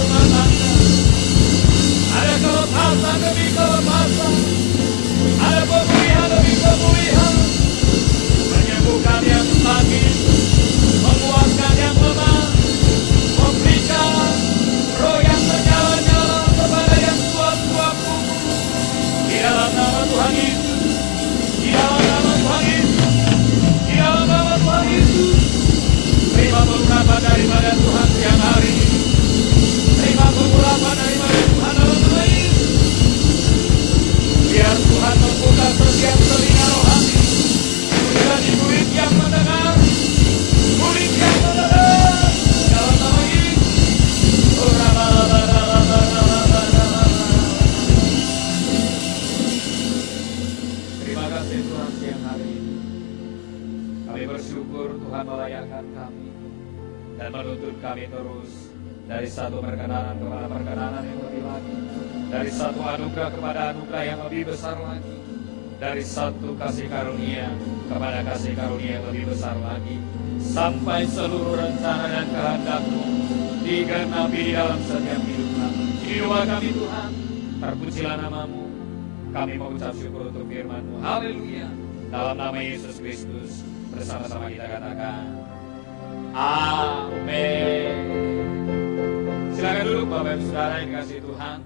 Ada kelepasan demi kelepasan. Ada pemulihan demi pemulihan. Menyembuhkan yang sakit, kami terus dari satu perkenanan kepada perkenanan yang lebih lagi, dari satu anugerah kepada anugerah yang lebih besar lagi, dari satu kasih karunia kepada kasih karunia yang lebih besar lagi, sampai seluruh rencana dan kehendak-Mu digenapi di dalam setiap hidup kami. Ini doa kami Tuhan, terpujilah nama-Mu. Kami mengucap syukur untuk firman-Mu. Haleluya. Dalam nama Yesus Kristus, bersama-sama kita katakan amin. Silakan duduk Bapak Ibu Saudara yang dikasihi Tuhan.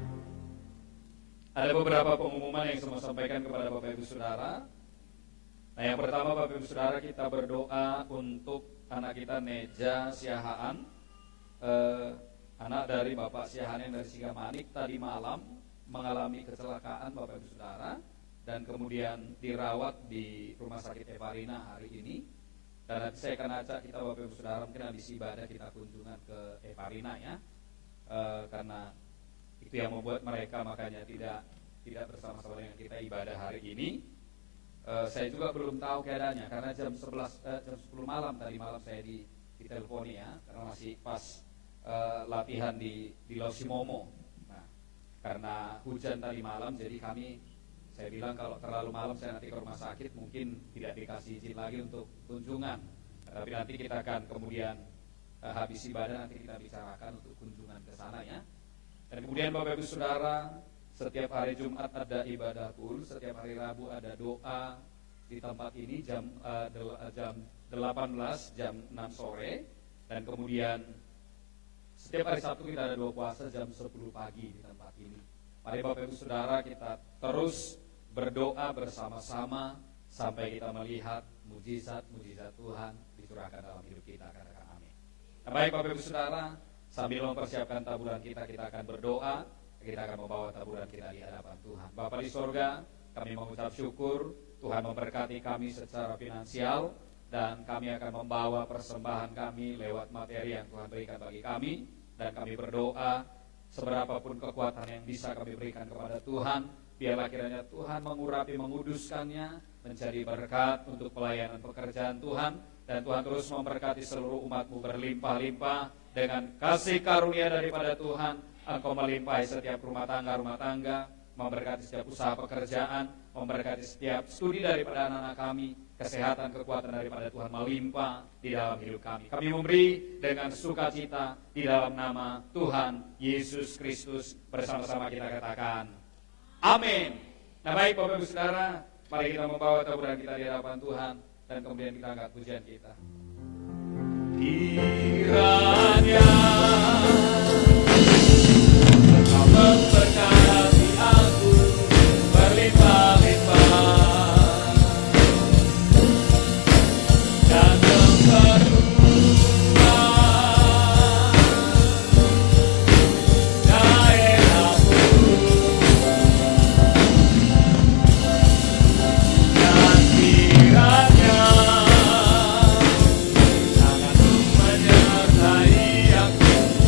Ada beberapa pengumuman yang saya mau sampaikan kepada Bapak Ibu Saudara. Nah, yang pertama Bapak Ibu Saudara, kita berdoa untuk anak kita Neja Siahaan, anak dari Bapak Siahaan yang dari Sigamanik, tadi malam mengalami kecelakaan Bapak Ibu Saudara, dan kemudian dirawat di Rumah Sakit Eparina hari ini. Dan nanti saya akan ajak kita Bapak Ibu Saudara mungkin habis ibadah kita kunjungan ke Eparina ya, karena itu yang membuat mereka makanya tidak bersama-sama dengan kita ibadah hari ini. Saya juga belum tahu keadaannya karena jam 10 malam tadi malam saya diteleponi ya, karena masih pas latihan di Losimomo. Nah, karena hujan tadi malam, jadi saya bilang kalau terlalu malam saya nanti ke rumah sakit mungkin tidak dikasih izin lagi untuk kunjungan. Tapi nanti kita akan kemudian habis ibadah nanti kita bicarakan untuk kunjungan ke sana ya. Dan kemudian Bapak Ibu Saudara, setiap hari Jumat ada ibadah kul, setiap hari Rabu ada doa di tempat ini jam 18 jam 6 sore, dan kemudian setiap hari Sabtu kita ada doa puasa jam 10 pagi di tempat ini. Mari Bapak Ibu Saudara kita terus berdoa bersama-sama sampai kita melihat mujizat-mujizat Tuhan dicurahkan dalam hidup kita. Katakan amin. Nah, baik Bapak Ibu Saudara, sambil mempersiapkan taburan kita akan berdoa. Kita akan membawa taburan kita di hadapan Tuhan. Bapa di sorga, kami mengucap syukur Tuhan memberkati kami secara finansial, dan kami akan membawa persembahan kami lewat materi yang Tuhan berikan bagi kami. Dan kami berdoa seberapapun kekuatan yang bisa kami berikan kepada Tuhan, biarlah kiranya Tuhan mengurapi, menguduskannya menjadi berkat untuk pelayanan pekerjaan Tuhan. Dan Tuhan terus memberkati seluruh umat-Mu berlimpah-limpah dengan kasih karunia daripada Tuhan. Engkau melimpahi setiap rumah tangga, memberkati setiap usaha pekerjaan, memberkati setiap studi daripada anak-anak kami, kesehatan, kekuatan daripada Tuhan melimpah di dalam hidup kami. Kami memberi dengan sukacita di dalam nama Tuhan Yesus Kristus. Bersama-sama kita katakan amin. Nah, baik Bapak Ibu Saudara, mari kita membawa taburan kita di hadapan Tuhan, dan kemudian kita angkat pujian kita. Kiranya Engkau memberkati aku berlimpah-limpah, dan memperluas daerahmu, dan kiranya tangan-Mu menyertai aku.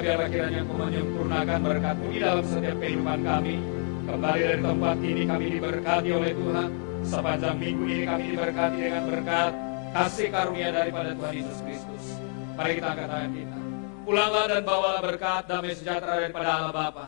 biarlah kiranya Engkau menyempurnakan berkat-Mu di dalam setiap kehidupan kami. Kembali dari tempat ini kami diberkati oleh Tuhan. Sepanjang minggu ini kami diberkati dengan berkat kasih karunia daripada Tuhan Yesus Kristus. Mari kita angkat tangan kita. Pulanglah dan bawalah berkat damai sejahtera daripada Allah Bapa,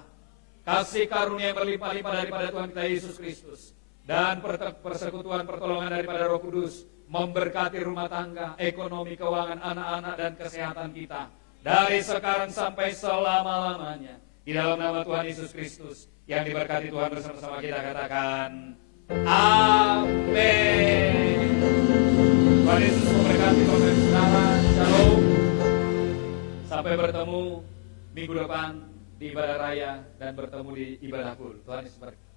kasih karunia yang berlimpah-limpah daripada Tuhan kita Yesus Kristus, dan persekutuan pertolongan daripada Roh Kudus memberkati rumah tangga, ekonomi, keuangan, anak-anak, dan kesehatan kita dari sekarang sampai selama-lamanya. Di dalam nama Tuhan Yesus Kristus yang diberkati Tuhan, bersama-sama kita katakan amin. Tuhan Yesus memberkati Bapak Saudara. Shalom. Sampai bertemu minggu depan di ibadah raya dan bertemu di ibadah kul. Tuhan Yesus berkati.